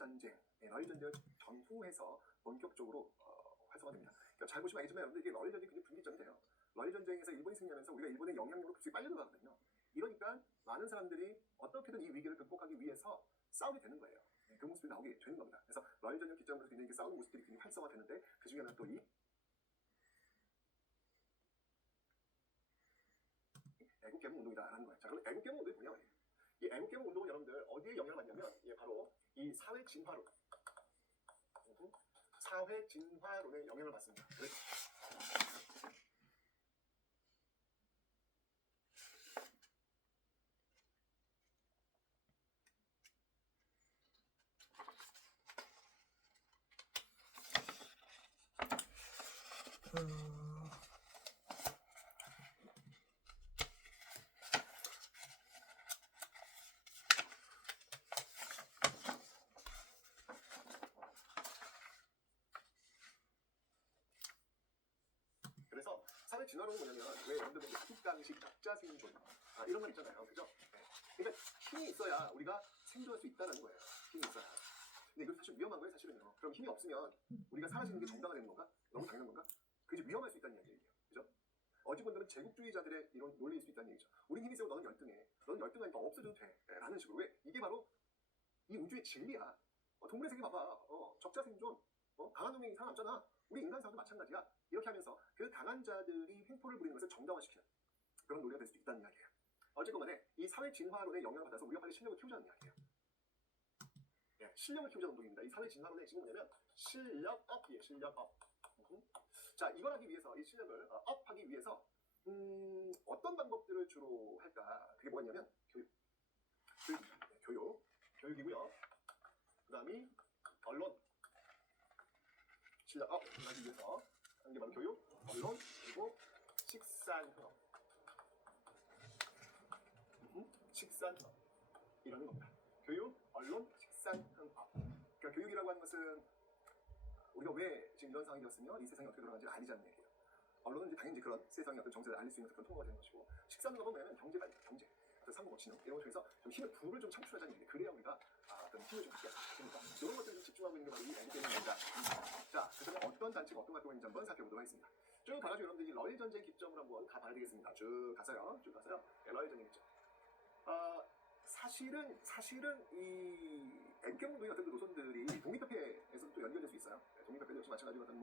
전쟁, 러일 전쟁을 전후해서 본격적으로 활성화됩니다. 그러니까 잘 보시면 알겠지만 여러분들 이게 러일 전쟁이 굉장히 분기점이 돼요. 러일 전쟁에서 일본이 승리하면서 우리가 일본의 영향력으로 급속히 빨려 들어가거든요. 이러니까 많은 사람들이 어떻게든 이 위기를 극복하기 위해서 싸우게 되는 거예요. 그 모습이 나오게 되는 겁니다. 그래서 러일 전쟁 기점으로 굉장히 이렇게 싸우는 모습들이 굉장히 활성화되는데 그 중에 하나는 또 이 애국개몽 운동이다라는 거예요. 자, 그럼 애국개몽 운동이 뭐냐 말이에요. 이 애국개몽 운동은 여러분들 어디에 영향을 받냐면 바로 이 사회 진화론, 사회 진화론에 영향을 받습니다. 그래서 사회 진화론은 뭐냐면 왜 여러분들 보면 약육강식, 약자생존 이런 말 있잖아요, 그죠? 그러니까 힘이 있어야 우리가 생존할 수 있다는 거예요. 힘이 있어야. 근데 이거 사실 위험한 거예요, 사실은요. 그럼 힘이 없으면 우리가 사라지는 게 정당화 되는 건가? 너무 당연한 건가? 그게 위험할 수 있다는 이야기예요, 그죠? 어찌 보면 제국주의자들의 이런 논리일 수 있다는 얘기죠. 우린 힘이 세고 너는 열등해. 너는 열등하니까 없어져도 돼. 라는 식으로. 왜? 이게 바로 이 우주의 진리야. 동물의 세계 봐봐. 적자 생존. 강한 놈이 살아남잖아. 우리 인간사도 마찬가지야. 이렇게 하면서 그 강한 자들이 횡포를 부리는 것을 정당화시키는 그런 논리가 될 수도 있다는 이야기예요. 어쨌건 간에 이 사회 진화론에 영향을 받아서 우리가 빨리 실력을 키우자는 이야기예요. 예, 실력을 키우자는 운동입니다. 이 사회 진화론의 핵심은 뭐냐면 실력업이에요. 실력업. 자, 이걸 하기 위해서 이 실력을 업하기 위해서 어떤 방법들을 주로 할까? 그게 뭐가 있냐면 교육이고요. 그 다음이 언론, 실력업 하기 위해서 하는 게 바로 교육, 언론, 그리고 식산협업. 식산협업이라는 겁니다. 교육, 언론, 식산협업. 그러니까 교육이라고 하는 것은 우리가 왜 지금 이런 상황이 되었으며 이 세상이 어떻게 돌아가는지를 알리자는 얘기예요. 언론은 이제 당연히 그런 세상의 어떤 정세를 알릴 수 있는 그런 통로가 되는 것이고, 식산협업은 뭐냐면 경제가 있다, 경제. 상호 진흥 이런 걸 통해서 좀 힘을 부를 좀 창출하자는 얘기예요. 그래야 우리가 어떤 힘을 좀 갖게 됩니다. 이런 것들을 좀 집중하고 있는 게 바로 이 애국개몽입니다. 자, 그 다음에 어떤 단체가 어떤 활동을 했는지 한번 살펴보도록 하겠습니다. 쭉 가가지고 여러분들이 이 러일 전쟁 기점을 한번 가봐야 되겠습니다. 쭉 가서요. 네, 러일 전쟁 기점. 사실은 이 애국개몽운동의 어떤 그 노선들이 독립협회에서도 또 연결될 수 있어요. 네, 독립협회도 역시 마찬가지로 어떤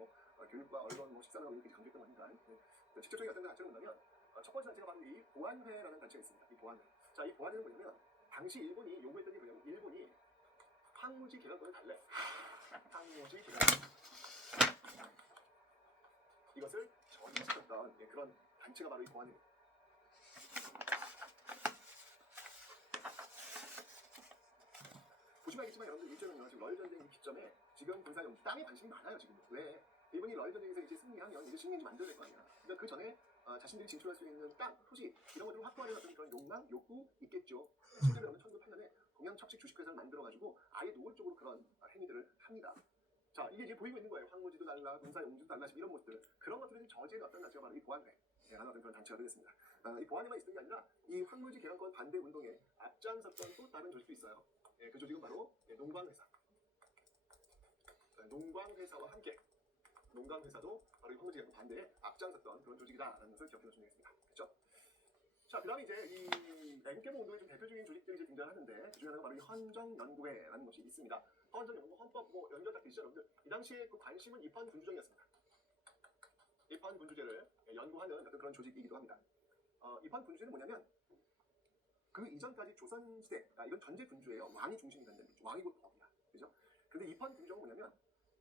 교육과 언론, 식산을 이렇게 강조했던 거니까. 직접적인 어떤 단체를 본다면 첫 번째 단체가 바로 이 보안회라는 단체가 있습니다. 이 보안회. 자, 이 보안회는 뭐냐면 당시 일본이 요구했던 게 뭐냐면 일본이 황무지 개간권을 달래. 황무지 개간권. 이것을 정의시켰던 그런 단체가 바로 이 보안회입니다. 보시면 알겠지만 여러분들 일전은요, 지금 러일 전쟁 기점에 지금 군사용 땅에 관심이 많아요. 지금 왜? 일본이 러일 전쟁에서 이제 승리하면 이제 식민지 만들어야 될 거 아니야. 그러니까 그 전에 자신들이 진출할 수 있는 땅, 토지 이런 것들을 확보하려는 어떤 그런 욕망, 욕구 있겠죠. 실제로 여러분 1908년에 동양 척식 주식회사를 만들어가지고 아예 노골적으로 그런 행위들을 합니다. 자, 이게 이제 보이고 있는 거예요. 황무지도 달라, 군사용지도 달라, 이런 모습들. 그런 것들을 저지해 놨던 단체가 바로 이 보안회. 라는 어떤 그런 단체가 되겠습니다. 이 보안회만 있었던 게 아니라 이 황무지 개간권 반대 운동에 앞장섰던 또 다른 조직도 있어요. 그 조직은 바로 농광회사. 농광회사와 함께 농광회사도 바로 이 황무지 개간권 반대에 앞장섰던 그런 조직이다라는 것을 기억해 놓으시면 되겠습니다. 그렇죠? 자, 그다음에 이제 이 애국개몽 운동의 좀 대표적인 조직들이 이제 등장하는데 그 중에 하나가 바로 이 헌정연구회라는 것이 있습니다. 헌정연구, 헌법 연결 딱 되시죠, 여러분들? 이 당시에 그 관심은 입헌군주정이었습니다. 입헌군주제를 연구하는 어떤 그런 조직이기도 합니다. 입헌군주제는 뭐냐면 그 이전까지 조선시대, 이건 전제 군주예요. 왕이 중심이 된다는 거죠. 왕이 곧 법이야. 그죠? 근데 입헌군주정은 뭐냐면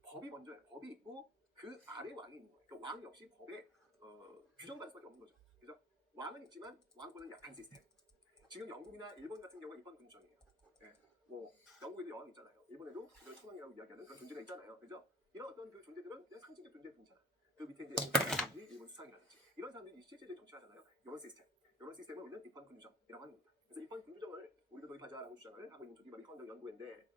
법이 먼저예요. 법이 있고 그 아래 왕이 있는 거예요. 그러니까 왕 역시 법에 규정받을 수밖에 없는 거죠. 그죠? 왕은 있지만 왕권은 약한 시스템. 지금 영국이나 일본 같은 경우가 입헌군주정이에요. 네. 영국에도 여왕이 있잖아요. 일본에도 이런 천왕이라고 이야기하는 그런 존재가 있잖아요. 그죠? 이런 어떤 그 존재들은 그냥 상징적 존재일 뿐이잖아. 그 밑에 이제 영국이라든지 일본 수상이라든지 이런 사람들이 실제적으로 정치하잖아요. 이런 시스템을 우리는 입헌군주정이라고 하는 겁니다. 그래서 입헌군주정을 우리도 도입하자라고 주장을 하고 있는 조직이 바로 헌정연구회인데,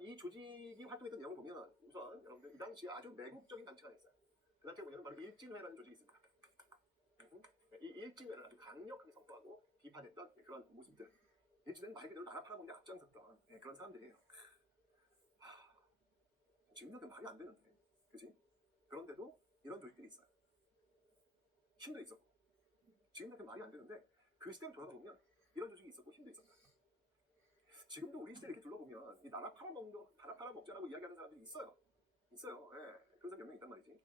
이 조직이 활동했던 내용을 보면 우선 여러분들 이 당시에 아주 매국적인 단체가 있어요. 그 단체가 뭐냐면 바로 일진회라는 조직이 있습니다. 이 일진회를 아주 강력하게 선포하고 비판했던 그런 모습들. 일진회는 말 그대로 나라 팔아먹는 데 앞장섰던 그런 사람들이에요. 지금도 말이 안 되는데, 그지? 그런데도 이런 조직들이 있어요. 힘도 있었고, 지금도 말이 안 되는데 그 시대로 돌아가 보면 이런 조직이 있었고 힘도 있었다. 지금도 우리 시대 이렇게 둘러보면 이 나라 팔아먹자라고 이야기하는 사람들이 있어요. 있어요. 예, 그런 사람 몇 명 있단 말이지.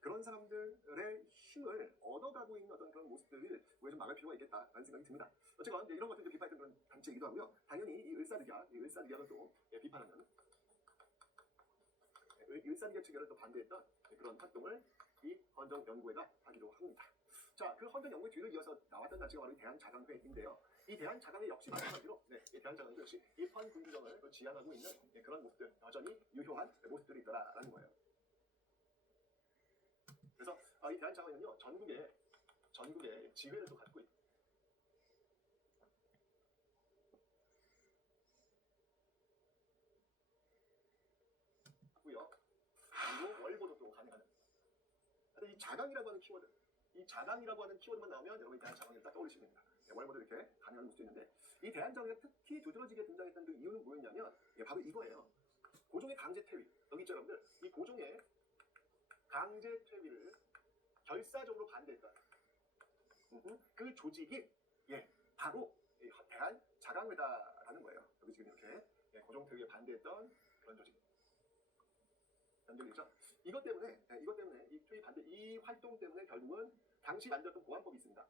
그런 사람들의 힘을 얻어가고 있는 어떤 그런 모습들을 우리가 좀 막을 필요가 있겠다라는 생각이 듭니다. 어쨌건 이제 이런 것들을 비판했던 그런 단체이기도 하고요. 당연히 이 을사늑약은 또 비판하는 을사늑약 측면을 또 반대했던 그런 활동을 이 헌정연구회가 하기도 합니다. 자, 그 헌정연구회 뒤를 이어서 나왔던 단체가 바로 이 대한자강회인데요. 이 대한자강회 역시 마찬가지로 이 대한자강회 역시 일펀군주정을 지향하고 있는 그런 모습들, 여전히 유효한 모습들이 있더라라는 거예요. 그래서 이 대한자강회는요, 전국에 지회를 또 갖고 있고요. 그리고 월보도 또 가능한. 근데 이 자강이라고 하는 키워드만 나오면 여러분이 대한자강회를 딱 떠올리시면 됩니다. 월보도 이렇게 가능한 모습도 있는데, 이 대한자강회가 특히 두드러지게 등장했던 그 이유는 뭐였냐면 바로 이거예요. 고종의 강제 퇴위. 여기 있죠, 여러분들. 이 고종의 강제 퇴위를 결사적으로 반대했던 그 조직이 바로 대한자강회다라는 거예요. 여기 지금 이렇게 고종 퇴위에 반대했던 그런 조직. 연결되죠? 이것 때문에 이 퇴위 반대, 이 활동 때문에 결국은 당시 만들었던 보안법이 있습니다.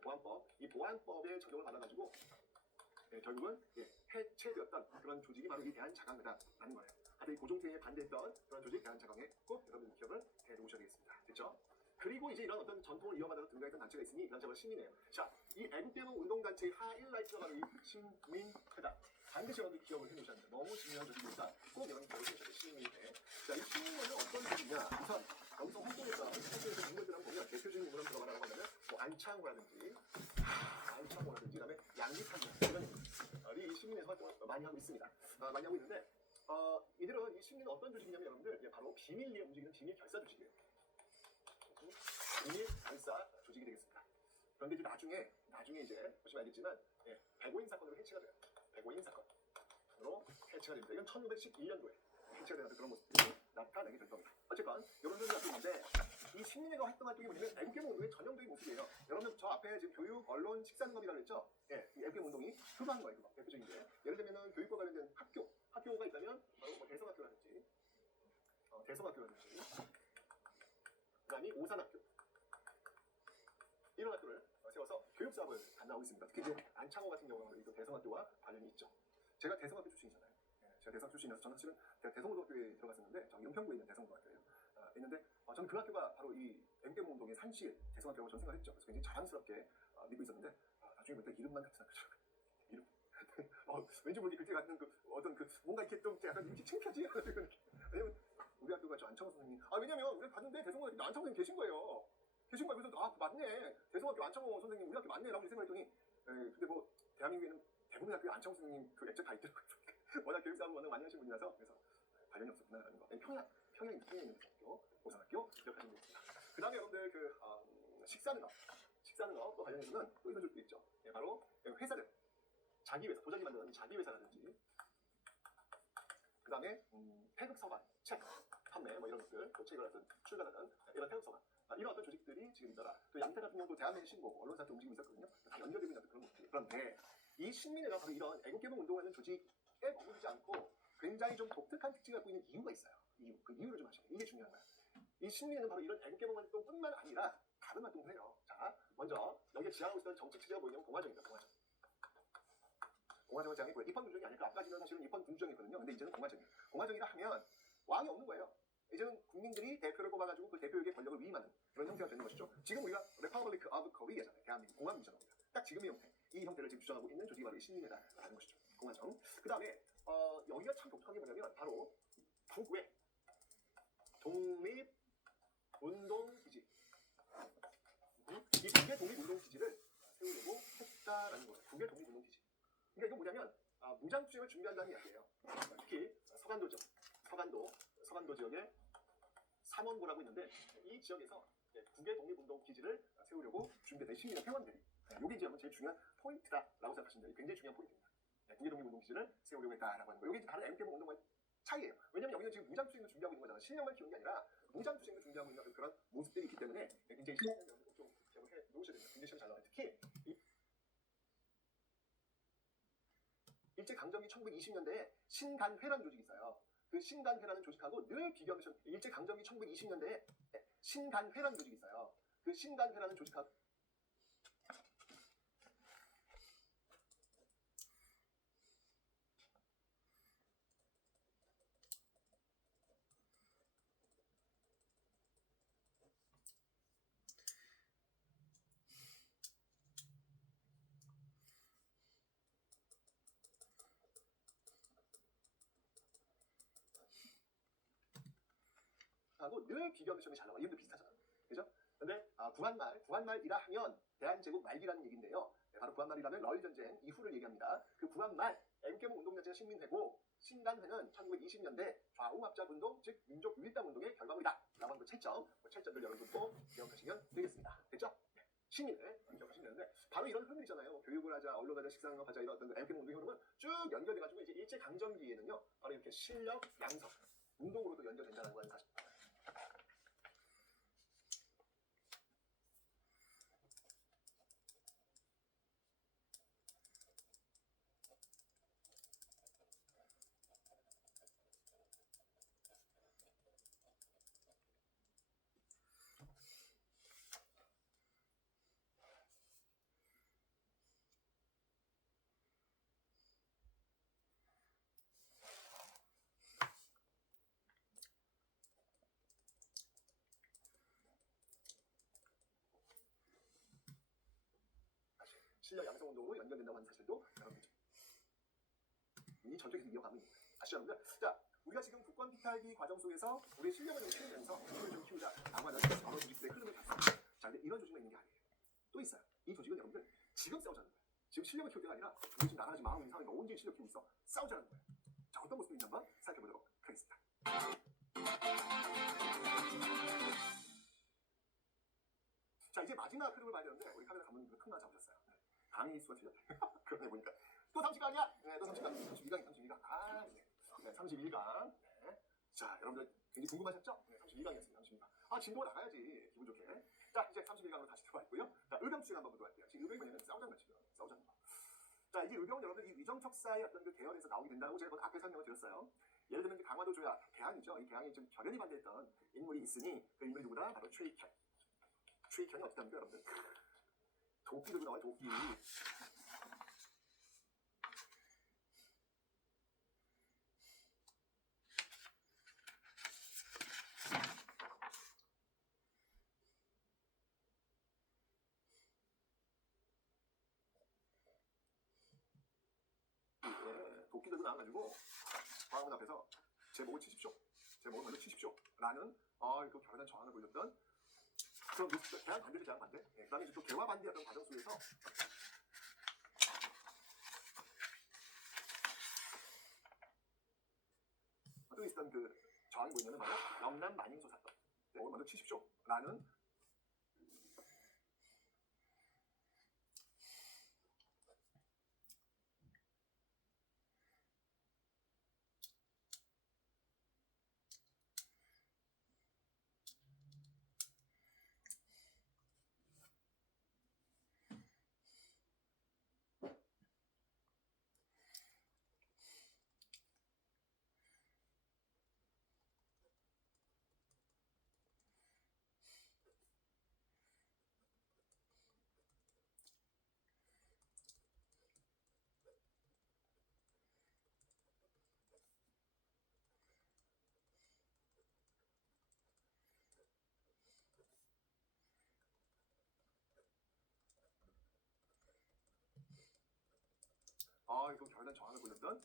보안법, 이 보안법에 적용을 받아가지고 결국은 해체되었던 그런 조직이 바로 이 대한자강회다라는 거예요. 하여튼 이 고종퇴위에 반대했던 그런 조직 대한자강회 꼭 여러분 기억을 해두셔야 되겠습니다. 됐죠? 그리고 이제 이런 어떤 전통을 이어받아서 등장했던 단체가 있으니 이 단체가 시민이에요. 자, 이 애국개몽 운동단체의 하이라이트가 바로 이 시민회다. 반드시 여러분들 기억을 해놓으셔야 합니다. 너무 중요한 조직이니까 꼭 여러분 기억을 해주셔야 돼요. 시민회. 자, 이 시민회는 어떤 조직이냐? 우선 여기서 활동에서 인물들 한번 보면 대표적인 인물 한번 들어가라고 하면은 뭐 안창호라든지 그다음에 양기찬 이런 인물들이 이 시민회에서 활동을 많이 하고 있습니다. 많이 하고 있는데 이들은 이 시민회는 어떤 조직이냐면 여러분들 바로 비밀리에 움직이는 비밀 결사 조직이에요. 비밀 결사 조직이 되겠습니다. 그런데 이제 나중에 이제 보시면 알겠지만 105인 사건으로 해체가 돼요. 105인 사건으로 해체가 됩니다. 이건 1511년도에 해체가 되는 그런 모습들이 나타나게 될 겁니다. 어쨌건 이런 점이 갖고 있는데 이 시민회가 활동할 때 뭐냐면 애국개몽 운동의 전형적인 모습이에요. 여러분 저 앞에 지금 교육, 언론, 식사능업이라고 했죠? 이 애국개몽 운동이 흡한 거예요. 그거 대표적인 게. 예를 들면 교육과 관련된 학교가 있다면 바로 뭐 대성학교라든지 그다음에 오산학교 이런 학교를 세워서 교육 사업을 담당하고 있습니다. 특히 이제 안창호 같은 경우는 또 대성학교와 관련이 있죠. 제가 대성학교 출신이잖아요. 제가 대성 출신이라서 저는 사실은 대성고등학교에 들어갔었는데 저기 연평구에 있는 대성고등학교예요. 있는데 저는 그 학교가 바로 이 애국개몽 운동의 산실 대성학교라고 저는 생각을 했죠. 그래서 굉장히 자랑스럽게 믿고 있었는데 나중에 보니까 이름만 같은 학교더라고요. 이름. 왠지 모르게 그때 같은 그 어떤 그 뭔가 이렇게 좀 약간 이렇게 창피하지? 왜냐면 우리 학교가 저 안창호 선생님. 왜냐면 우리 봤는데 대성고등학교 안창호 선생님 계신 거예요. 그래서 맞네. 대성학교 안창호 선생님 우리 학교 맞네라고 생각했더니 근데 뭐 대한민국에는 대부분 학교에 안창호 선생님 그 액자 다 있더라고요. 워낙 교육 사업을 워낙 많이 하신 분이라서 그래서 관련이 없었구나라는 거. 평양에 있는 학교, 고산학교 기억하시면 되겠습니다. 그 다음에 여러분들 그 식사능업과 관련해서는 또 이런 쪽도 있죠. 바로 회사들, 자기 회사, 도자기 만드는 자기 회사라든지 그 다음에 태극서관, 책 판매 뭐 이런 것들, 또 책을 출간하는 이런 태극서관 이런 어떤 조직들이 지금 있더라. 또 양태 같은 경우도 대한민국 신고, 언론사도 움직임이 있었거든요. 다 연결되고 있는 그런 것들. 그런데 이 신민회가 바로 이런 애국개몽 운동하는 조직에 머무르지 않고 굉장히 좀 독특한 특징을 갖고 있는 이유가 있어요. 그 이유를 좀 아시면 이게 중요한 거야. 이 신민회는 바로 이런 애국개몽 활동뿐만 아니라 다른 활동을 해요. 자, 먼저 여기에 지향하고 있었던 정책 체제가 뭐냐면 공화정입니다. 공화정을 지향했고요. 입헌군주정이 아니고 앞까지는 사실은 입헌군주정이거든요. 근데 이제는 공화정이에요. 공화정이라 하면 왕이 없는 거예요. 이제는 국민들이 대표를 뽑아가지고 그 대표에게 권력을 위임하는 그런 형태가 되는 것이죠. 지금 우리가 Republic of Korea잖아요. 대한민국 공화민주정입니다. 딱 지금의 형태, 이 형태를 지금 주장하고 있는 조직이 바로 이 신민회다라는 것이죠. 공화정. 그 다음에 여기가 참 독특한 게 뭐냐면 바로 북외 독립운동기지. 이 북외 독립운동기지를 세우려고 했다라는 거예요. 북외 독립운동기지. 그러니까 이건 뭐냐면 무장투쟁을 준비한다는 이야기예요. 특히 서간도 지역에 삼원고라고 있는데 이 지역에서 북외 독립운동기지를 세우려고 준비했던 시민의 회원들이 이게 이제 제일 중요한 포인트다라고 생각하시면 돼요. 굉장히 중요한 포인트입니다. 북외 독립운동기지를 세우려고 했다라고 하는 거예요. 이게 다른 애국개몽 운동과의 차이예요. 왜냐면 여기는 지금 무장투쟁을 준비하고 있는 거잖아. 실력만 키우는 게 아니라 무장투쟁을 준비하고 있는 그런 모습들이 있기 때문에 굉장히 실력을 좀 기억을 해 놓으셔야 됩니다. 굉장히 시험 잘 나와요. 특히 일제강점기 1920년대에 신간회라는 조직이 있어요. 그 신간회라는 조직하고 늘 비교하면 일제강점기 1920년대에 신간회라는 조직이 있어요. 그 신간회라는 조직하고 늘 비교하면 시험이 잘 나와. 이름도 비슷하잖아. 그죠? 근데 구한말이라 하면 대한제국 말기라는 얘기인데요. 네, 바로 구한말이라면 러일전쟁 이후를 얘기합니다. 그 구한말 M개봉 운동자체가 식민회고 신간회는 1920년대 좌우합작운동 즉 민족 밀당운동의 결과물이다. 라고 하는 그 채점, 그 채점들 여러분들 꼭 기억하시면 되겠습니다. 됐죠? 네. 시민을 기억하시면 되는데 바로 이런 흐름이잖아요. 뭐 교육을 하자, 언론하자, 식상하자 이런 어떤 M개봉 운동의 흐름은 쭉 연결돼가지고 이제 일제강점기에는요 바로 이렇게 실력 양성 운동으로도 연결된다는 거 사실. 실력 양성 운동으로 연결된다고 하는 사실도 여러분들 이 전적에서 이어가고 있는 거예요. 아시죠, 여러분들? 자, 우리가 지금 국권 비탈기 과정 속에서 우리의 실력을 좀 키우면서 힘을 좀 키우자라고 하는 여러 조직들의 흐름을 봤습니다. 자, 근데 이런 조직만 있는 게 아니에요. 또 있어요. 이 조직은 여러분들 지금 싸우자는 거예요. 지금 실력을 키울 때가 아니라 우리 지금 나라가 지금 망하고 있는 상황이 언제 실력 키우고 있어? 싸우자는 거예요. 자, 어떤 모습이 있는지 한번 살펴보도록 하겠습니다. 자, 이제 마지막 흐름을 봐야 되는데 우리 카메라 감독님들 큰 거 잡으셨어요. 네. 강의 수가 틀렸네. 그러네 보니까 또 30강이야? 네, 또 30강. 32강이 32강. 아, 네. 네, 31강. 네. 자, 여러분들 굉장히 궁금하셨죠? 네, 32강이었습니다. 32강. 아, 진도가 나가야지. 기분 좋게. 자, 이제 31강으로 다시 들어와 있고요. 자, 의병 수행 한번 보도록 할게요. 지금 의병이 뭐냐면 싸우자는 거죠. 싸우자는 거. 자, 이제 의병은 여러분들 이 위정척사의 어떤 그 계열에서 나오게 된다고 제가 앞에 설명을 드렸어요. 예를 들면 강화도 조약, 개항이죠. 이 개항이 좀 결연히 반대했던 인물이 있으니 그 인물이 누구다? 바로 최익현. 최익현이 어떻게 합니까, 여러분들? 도끼 들고 나와요, 도끼. 도끼 들고 나와가지고 광화문 앞에서 제 목을 치십시오. 제 목을 먼저 치십시오. 라는 그 결연한 저항을 보였던 그런 모습들, 대한 반대죠, 대한 반대. 네, 그 다음에 이제 또 개화 반대였던 과정 속에서 또 있었던 그 저항이 뭐냐면 바로 영남 만인소 사건. 제 목을 먼저 치십시오. 라는 그 결연한 저항을 보였던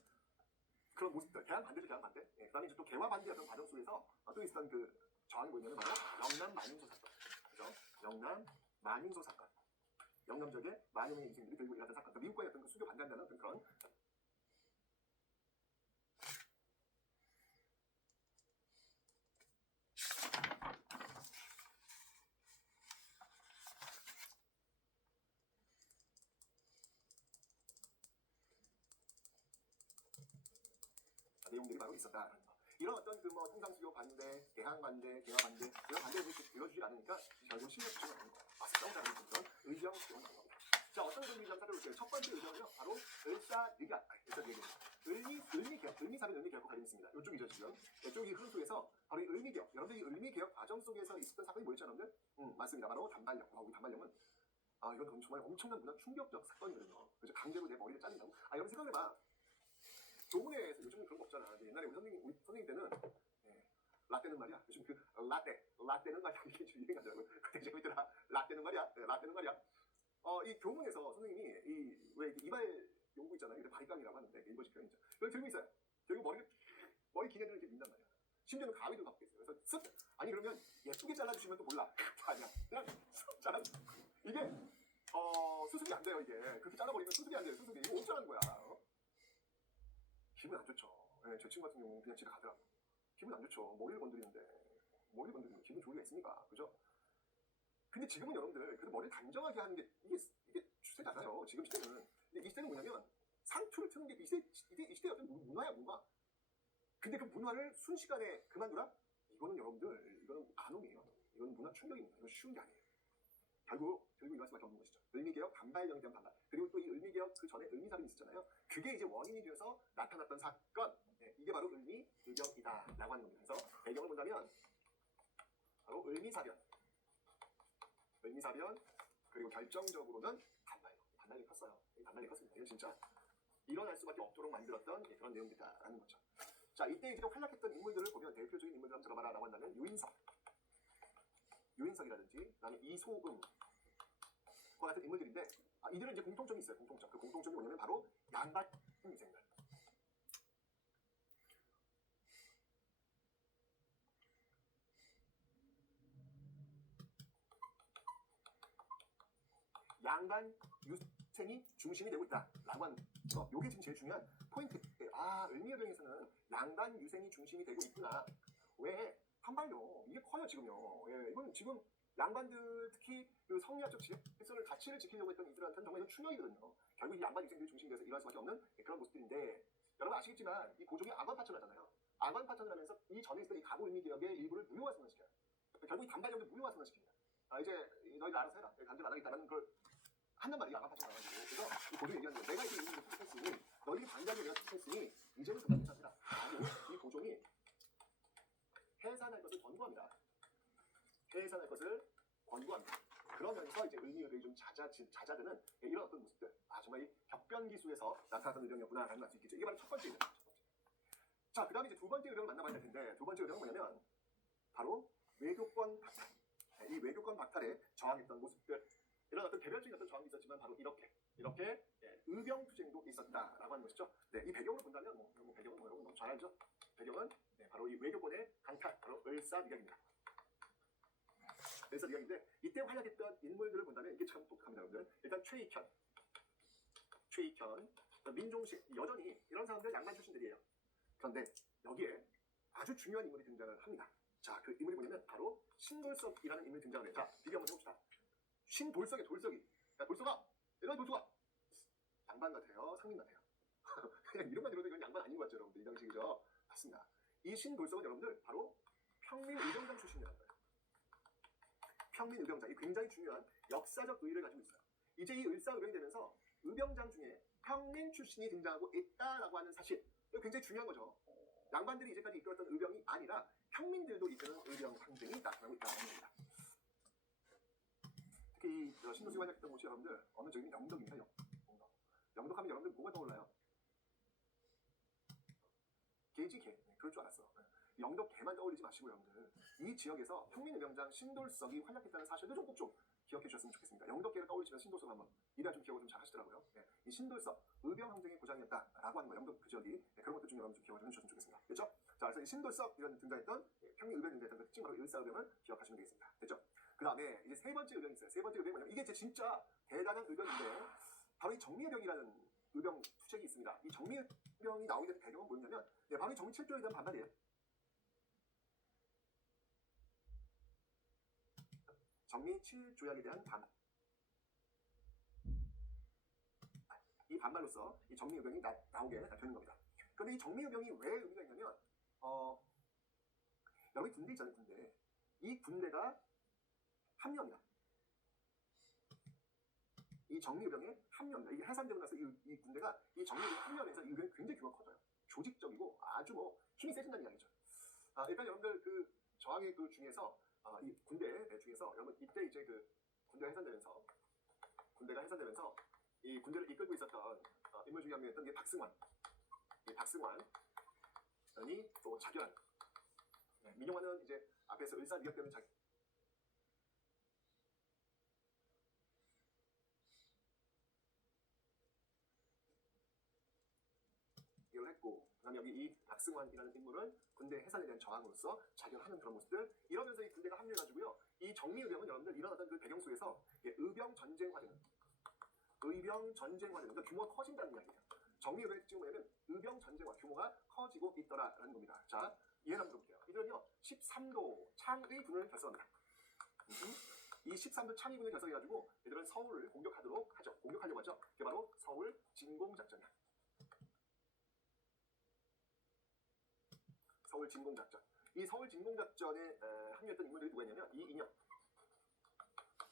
그런 모습들, 대한 반대죠, 대한 반대. 예, 그다음에 이제 또 개화 반대였던 과정 속에서 또 있었던 그 저항이 뭐냐면 바로 영남 만인소 사건, 그죠? 영남 만인소 사건, 영남 지역의 만여 명의 인생들이 결국 일어났던 사건, 그러니까 미국과의 어떤 그 수교 반대한다는 어떤 그런. 내용들이 바로 있었다라는 거. 이런 어떤 그뭐 통상수교 반대, 개항 반대, 개화 반대 이런 반대를 들어주지 않으니까 결국 실력 수준을 하는 거예요. 맞습니다. 그런 의정 수준을 하는 겁니다. 자, 어떤 의정인지 한번 살펴볼게요. 첫 번째 의정은요, 바로 을사늑약, 을미사변, 을미개혁과 관련이 있습니다. 이쪽이죠 지금. 이쪽이 흐름 속에서 바로 이 을미개혁, 여러분들 이 을미개혁 과정 속에서 있었던 사건이 뭐였죠, 여러분들? 맞습니다. 바로 단발령. 우리 단발령은 이건 정말 엄청난 문화 충격적 사건이거든요. 그래서 강제로 내 머리를 자른다고. 여러분 생각해봐. 교문에서 요즘은 그런 거 없잖아. 옛날에 우리 선생님 때는 라떼는 말이야. 요즘 그 라떼는 말이야. 이게 좀 유행하더라고요. 그때 재밌더라. 라떼는 말이야. 라떼는 말이야. 이 교문에서 선생님이 왜 이발 용구 있잖아요. 이게 바리깡이라고 하는데 일본식 표현이죠. 이걸 들고 있어요. 그리고 머리 기계들을 이렇게 민단 말이야. 심지어는 가위도 갖고 있어요. 그래서 아니 그러면 예쁘게 잘라주시면 또 몰라. 아니야. 그냥 쓱 잘라주. 이게 수습이 안 돼요. 이게 그렇게 잘라버리면 수습이 안 돼요. 수습이 이거 어쩌라는 거야. 기분 안 좋죠. 제 친구 같은 경우는 그냥 집에 가더라고. 기분 안 좋죠. 머리를 건드리면 기분 좋을 리가 있습니까? 그죠? 근데 지금은 여러분들 그래도 머리를 단정하게 하는 게 이게 추세잖아요. 지금 시대는. 근데 이 시대는 뭐냐면 상투를 트는 게 이 시대의 어떤 문화야, 문화. 근데 그 문화를 순식간에 그만두라? 이거는 여러분들 이거는 아놈이에요. 이거는 문화 충격입니다. 이거 쉬운 게 아니에요. 결국 이럴 수밖에 없는 것이죠. 을미개혁 반발령에 대한 반발. 그리고 또 이 을미개혁 그 전에 을미사변이 있었잖아요. 그게 이제 원인이 되어서 나타났던 사건. 이게 바로 을미의경이다라고 하는 겁니다. 그래서 배경을 본다면 바로 을미사변 그리고 결정적으로는 단발이 컸어요. 단발이 컸습니다. 이건 진짜 일어날 수밖에 없도록 만들었던 그런 내용이다라는 거죠. 자, 이때 이제 활약했던 인물들을 보면 대표적인 인물들 한번 들어봐라라고 한다면 유인석이라든지 그다음에 이소음과 같은 인물들인데 이들은 이제 공통점이 있어요. 그 공통점이 뭐냐면 바로 양반 유생들. 양반 유생이 중심이 되고 있다라고 하는 거. 이게 지금 제일 중요한 포인트예요. 을미의병에서는 양반 유생이 중심이 되고 있구나. 왜? 한발요. 이게 커요 지금요. 이건 지금 양반들 특히 그 성리학적 질서를 가치를 지키려고 했던 이들한테는 정말 충격이거든요. 결국 이 양반 유생들이 중심이 돼서 일어날 수밖에 없는 그런 모습들인데 여러분 아시겠지만 이 고종이 아관파천을 하잖아요. 아관파천을 하면서 이 전에 있었던 이 가구 을미개혁의 일부를 무효화선언시켜요. 결국 이 단발령도 무효화선언시킵니다. 이제 너희들 알아서 해라. 간섭 안 하겠다는 걸 한단 말이야. 아관파천 나가지고. 그래서 이 고종이 얘기하는 거예요. 내가 이제 이분을 투표했으니 너희들이 반대하면 내가 투표했으니 이제는 그만 괜찮더라. 이 고종이 해산할 것을 권고합니다. 그러면서 이제 을미의경이 좀 잦아드는 이런 어떤 모습들. 정말 이 격변기수에서 나타났던 의령이었구나라는 걸 알 수 있겠죠. 이게 바로 첫 번째 의령. 자, 그 다음에 이제 두 번째 의령을 만나봐야 될 텐데 두 번째 의령은 뭐냐면 바로 외교권 박탈. 이 외교권 박탈에 저항했던 모습들. 이런 어떤 개별적인 어떤 저항이 있었지만 바로 이렇게 의병투쟁도 있었다라고 하는 것이죠. 이 배경으로 본다면 배경은 여러분 너무 잘 알죠. 배경은 바로 이 외교권의 강탈, 바로 을사늑약입니다. 을사늑약인데 이때 활약했던 인물들을 본다면 이게 참 독특합니다, 여러분들. 일단 최익현, 민종식 여전히 이런 사람들 양반 출신들이에요. 그런데 여기에 아주 중요한 인물이 등장을 합니다. 자, 그 인물이 뭐냐면 바로 신돌석이라는 인물이 등장을 해요. 자, 비교 한번 해봅시다. 신돌석의 돌석이. 야, 돌석아! 내가 돌석아! 양반 같아요? 상민 같아요? 그냥 이름만 들어도 이건 양반 아닌 것 같죠, 여러분들? 이 당시 그죠? 맞습니다. 이 신돌석은 여러분들 바로 평민의병장 출신이라는 거예요. 평민의병장, 이 굉장히 중요한 역사적 의의를 가지고 있어요. 이제 이 을사의병이 되면서 의병장 중에 평민 출신이 등장하고 있다라고 하는 사실, 이거 굉장히 중요한 거죠. 양반들이 이제까지 이끌었던 의병이 아니라 평민들도 이끄는 의병 항쟁이 나타나고 있다는 겁니다. 특히 신도수가 활약했던 곳이 여러분들 어느 지역이 영덕입니다. 영덕하면 여러분들 뭐가 떠올라요? 개지 개. 그럴 줄 알았어. 영덕 개만 떠올리지 마시고 여러분들 이 지역에서 평민의병장 신돌석이 활약했다는 사실도 좀 꼭 좀 기억해 주셨으면 좋겠습니다. 영덕 개를 떠올리시면 신돌석 한번 이래야 좀 기억을 좀 잘 하시더라고요. 이 신돌석 의병 항쟁의 고장이었다라고 하는 거 영덕 그 지역이 그런 것도 좀 여러분 좀 기억을 해 주셨으면 좋겠습니다. 됐죠? 자, 그래서 이 신돌석 이런 등장했던 평민의병이 등장했던 그 특징 바로 을사의병을 기억하시면 되겠습니다. 됐죠? 그 다음에 이제 세 번째 의병이 있어요. 세 번째 의병이 뭐냐면 이게 진짜 대단한 의병인데 바로 이 정미의병이라는 의병 투쟁이 있습니다. 이 정미의병이 나오게 된 배경은 뭐냐면 바로 이 정치 7조에 대한 반발이에요. 정미 7조약에 대한 반발. 이 반발로서 이 정미의병이 나오게 되는 겁니다. 그런데 이 정미의병이 왜 의미가 있냐면 여러분 군대 있잖아요, 군대. 이 군대가 합류합니다. 이 정리의병에 합류합니다. 이게 해산되고 나서 이 군대가 이 정리의병에 합류하면서 이 의병이 굉장히 규모가 커져요. 조직적이고 아주 뭐 힘이 세진다는 이야기죠. 일단 여러분들 그 저항의 그 중에서 이 군대 중에서 여러분 이때 이제 그 군대가 해산되면서 이 군대를 이끌고 있었던 인물 중에 한 명이었던 게 박승환. 이 박승환이 또 자결한. 민용환은 이제 앞에서 을사늑약 때문에 자결을 했고, 그다음에 여기 이 박승환이라는 인물은 군대 해산에 대한 저항으로서 자결하는 그런 모습들. 이러면서 이 군대가 합류해가지고요. 이 정리의병은 여러분들 일어났던 그 배경 속에서 의병 전쟁화되는, 그러니까 규모가 커진다는 이야기예요. 정리의병의 특징은 뭐냐면 의병 전쟁화, 규모가 커지고 있더라라는 겁니다. 자, 이해를 한번 볼게요. 이들은요 13도 창의군을 결성합니다. 이 13도 창의군을 결성해가지고 얘들은 서울을 공격하도록 하죠. 공격하려고 하죠. 그게 바로 서울 진공작전이야. 서울 진공작전. 이 서울 진공작전에 합류했던 인물들이 누가 있냐면 이인영,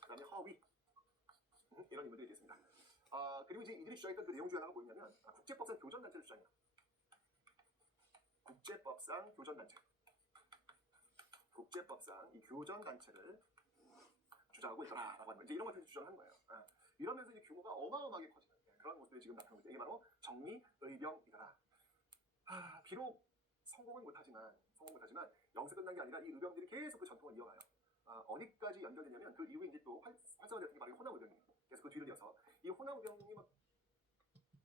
그 다음에 허위, 이런 인물들이 있겠습니다. 그리고 이제 이들이 주장했던 그 내용 중에 하나가 뭐냐면 국제법상 교전단체를 주장해요. 국제법상 교전단체. 국제법상 이 교전단체를 주장하고 있더라라고 하는 거예요. 이제 이런 것들을 주장하는 거예요. 이러면서 이제 규모가 어마어마하게 커지는 그런 모습들이 지금 나타나고 있다. 이게 바로 정리의병이더라. 비록 성공은 못하지만 여기서 끝난 게 아니라 이 의병들이 계속 그 전통을 이어가요. 어디까지 연결되냐면 그 이후에 이제 또 활성화됐던 게 바로 호남의병이에요. 그래서 그 뒤를 이어서 이 호남의병이 막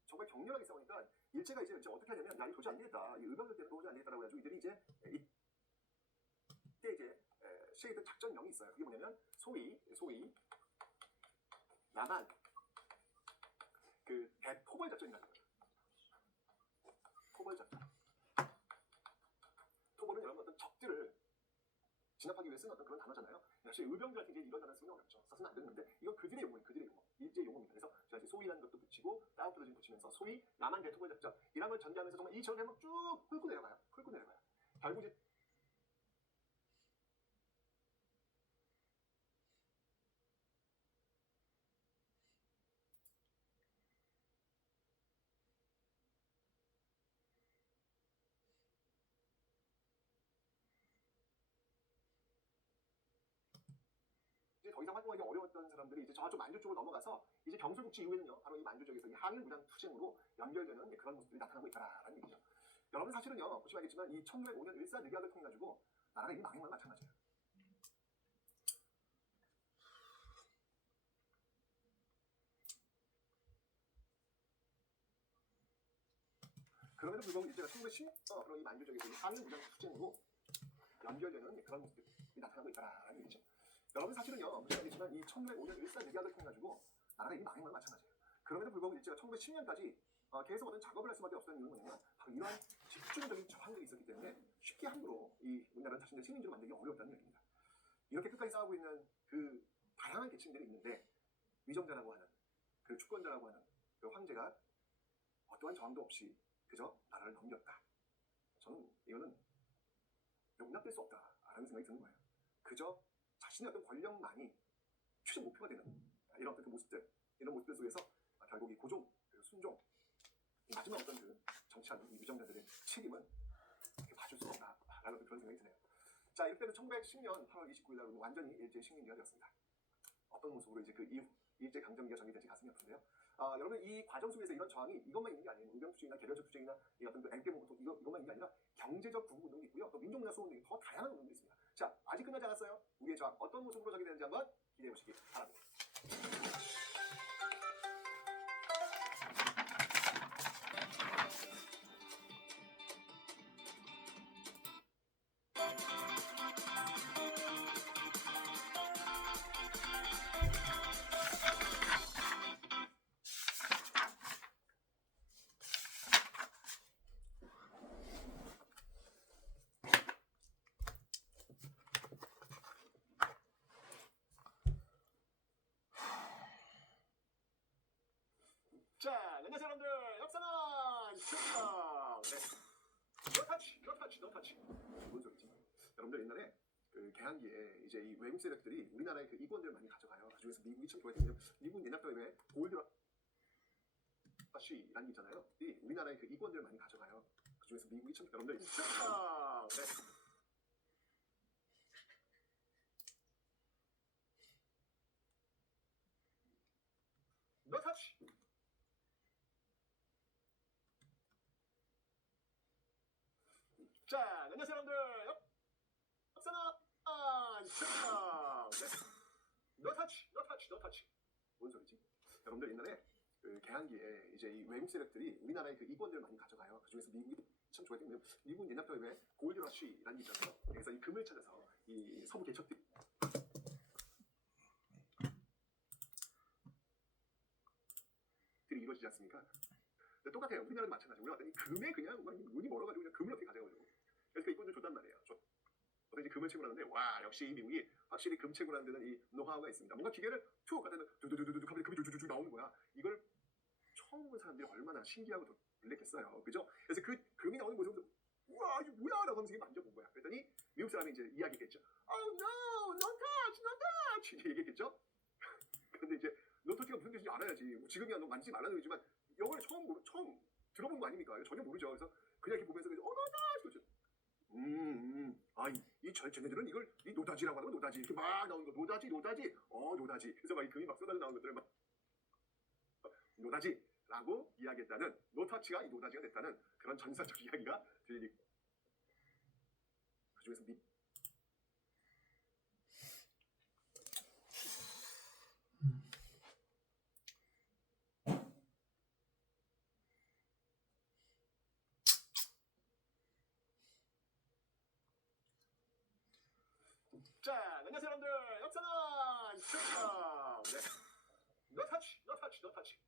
정말 격렬하게 싸우니까 일제가 이제 어떻게 하냐면 야, 이거 도저히 안 되겠다. 이 의병들 때문에 도저히 안 되겠다라고 해가지고 이들이 이제 이때 이제 시행했던 작전명이 있어요. 그게 뭐냐면 소위 남한 그 대토벌 작전이라는 거예요. 토벌 작전. 토벌은 여러분 어떤 적들을 진압하기 위해 쓰는 어떤 그런 단어잖아요. 역시 의병들한테 이제 이런 단어 쓰면 어렵죠. 써서는 안 되는데 이건 그들의 용어예요. 그들의 용어. 일제 용어입니다. 그래서 제가 이제 소위라는 것도 붙이고 따옴표도 좀 붙이면서 소위 남한 대토벌 작전 이런 걸 전개하면서 정말 이처럼 한번 쭉 훑고 내려가요. 결국 이제 더 이상 활동하기 어려웠던 사람들이 이제 저쪽 만주 쪽으로 넘어가서 이제 경술국지 이후에는요 바로 이 만주 쪽에서 이 항일 무장 투쟁으로 연결되는 그런 모습들이 나타나고 있다라는 얘기죠. 여러분 사실은요 보시면 알겠지만 이 1905년 일사늑약을 통해 가지고 나라가 이미 망한 건 마찬가지예요. 그럼에도 불구하고 일제가 1910년 그런 이 만주 쪽에서 이 항일 무장 투쟁으로 연결되는 그런 모습들이 나타나고 있다라는 얘기죠. 여러분 사실은요 보시면 알겠지만 이 1905년 일사늑약을 통해 가지고 나라가 이미 망한 건 마찬가지예요. 그럼에도 불구하고 일제가 1910년까지 계속 어떤 작업을 할 수밖에 없었던 이유는 뭐냐면 바로 이런 집중적인 저항들이 있었기 때문에 쉽게 함부로 이 우리나라는 자신들의 식민지로 만들기 어려웠다는 얘기입니다. 이렇게 끝까지 싸우고 있는 그 다양한 계층들이 있는데 위정자라고 하는 그 주권자라고 하는 그 황제가 어떠한 저항도 없이 그저 나라를 넘겼다. 저는 이거는 용납될 수 없다라는 생각이 드는 거예요. 그저 자신의 어떤 권력만이 최종 목표가 되는 이런 어떤 그 모습들, 이런 모습들 속에서 결국 이 고종, 순종, 마지막 어떤 그 정치하는 이 위정자들의 책임은 이렇게 봐줄 수 없다라는 그런 생각이 드네요. 자, 이렇게 되면 1910년 8월 29일 날 완전히 일제 식민지가 되었습니다. 어떤 모습으로 이제 그 이후 일제 강점기가 전개될지 가슴이 아픈데요. 여러분 이 과정 속에서 이런 저항이 이것만 있는 게 아니에요. 의병투쟁이나 개별적 투쟁이나 이 어떤 그 앵깨문부터 이것만 있는 게 아니라 경제적 구분 운동이 있고요. 또 민족문화 수호 운동이 더 다양한 운동들이 있습니다. 자, 아직 끝나지 않았어요. 우리의 저항 어떤 모습으로 전개되는지 한번 기대해 보시기 바랍니다. 자, 안녕하세요 여러분들. 역사는 축구다. 네. no touch. 뭔 소리지? 여러분들 옛날에 그 개항기에 이제 이 외국 세력들이 우리나라의 그 이권들을 많이 가져가요. 그중에서 미국이 참 좋아했던 게 미국 연합도에 골드 러쉬라는 게 있잖아요. 이 우리나라의 그 이권들을 많이 가져가요. 그중에서 미국이 참 여러분들 네. No touch. 자, 안녕하세요 여러분들. 역사나 네. No touch, no touch, no touch. 뭔 소리지? 여러분들 옛날에 그 개항기에 이제 이 외국 세력들이 우리나라의 그 이권들을 많이 가져가요. 그중에서 미국이 참 좋아했던 게 미국 연합도에 골드 러쉬라는 게 있잖아요. 그래서 이 금을 찾아서 이 서부 개척들이 이루어지지 않습니까? 똑같아요. 우리나라도 마찬가지고 우리가 왔더니 금에 그냥 눈이 멀어가지고 그냥 금을 어떻게 가져가려고. 그래서 그 이권들 줬단 말이에요. 저도 이제 금을 채굴하는데 와 역시 이 미국이 확실히 금 채굴하는 데는 이 노하우가 있습니다. 뭔가 기계를 툭 갖다 놓으면 두두두두두 하면 금이 쭈쭈쭈 나오는 거야. 이걸 처음 본 사람들이 얼마나 신기하고 놀랬겠어요. 그죠? 그래서 그 금이 나오는 모습을 우와 이게 뭐야 라고 하면서 만져본 거야. 그랬더니 미국 사람이 이제 이야기했겠죠. Oh no, no touch, no touch 이렇게 얘기했겠죠. 근데 이제 no touch가 무슨 뜻인지 알아야지. 지금이야 너 만지지 말라는 얘기지만 영어를 처음 들어본 거 아닙니까? 전혀 모르죠. 그래서 그냥 이렇게 보면서 no touch 쟤네들은 이걸 이 노다지라고 하는 거 노다지 이렇게 막 나오는 거 노다지 노다지 그래서 막 이 금이 막 쏟아져 나오는 것들을 막 노다지라고 이야기했다는 노타치가 이 노다지가 됐다는 그런 전설적 이야기가 들리고 그중에서 자, 안녕하세요 여러분들. 역사나 네. No touch.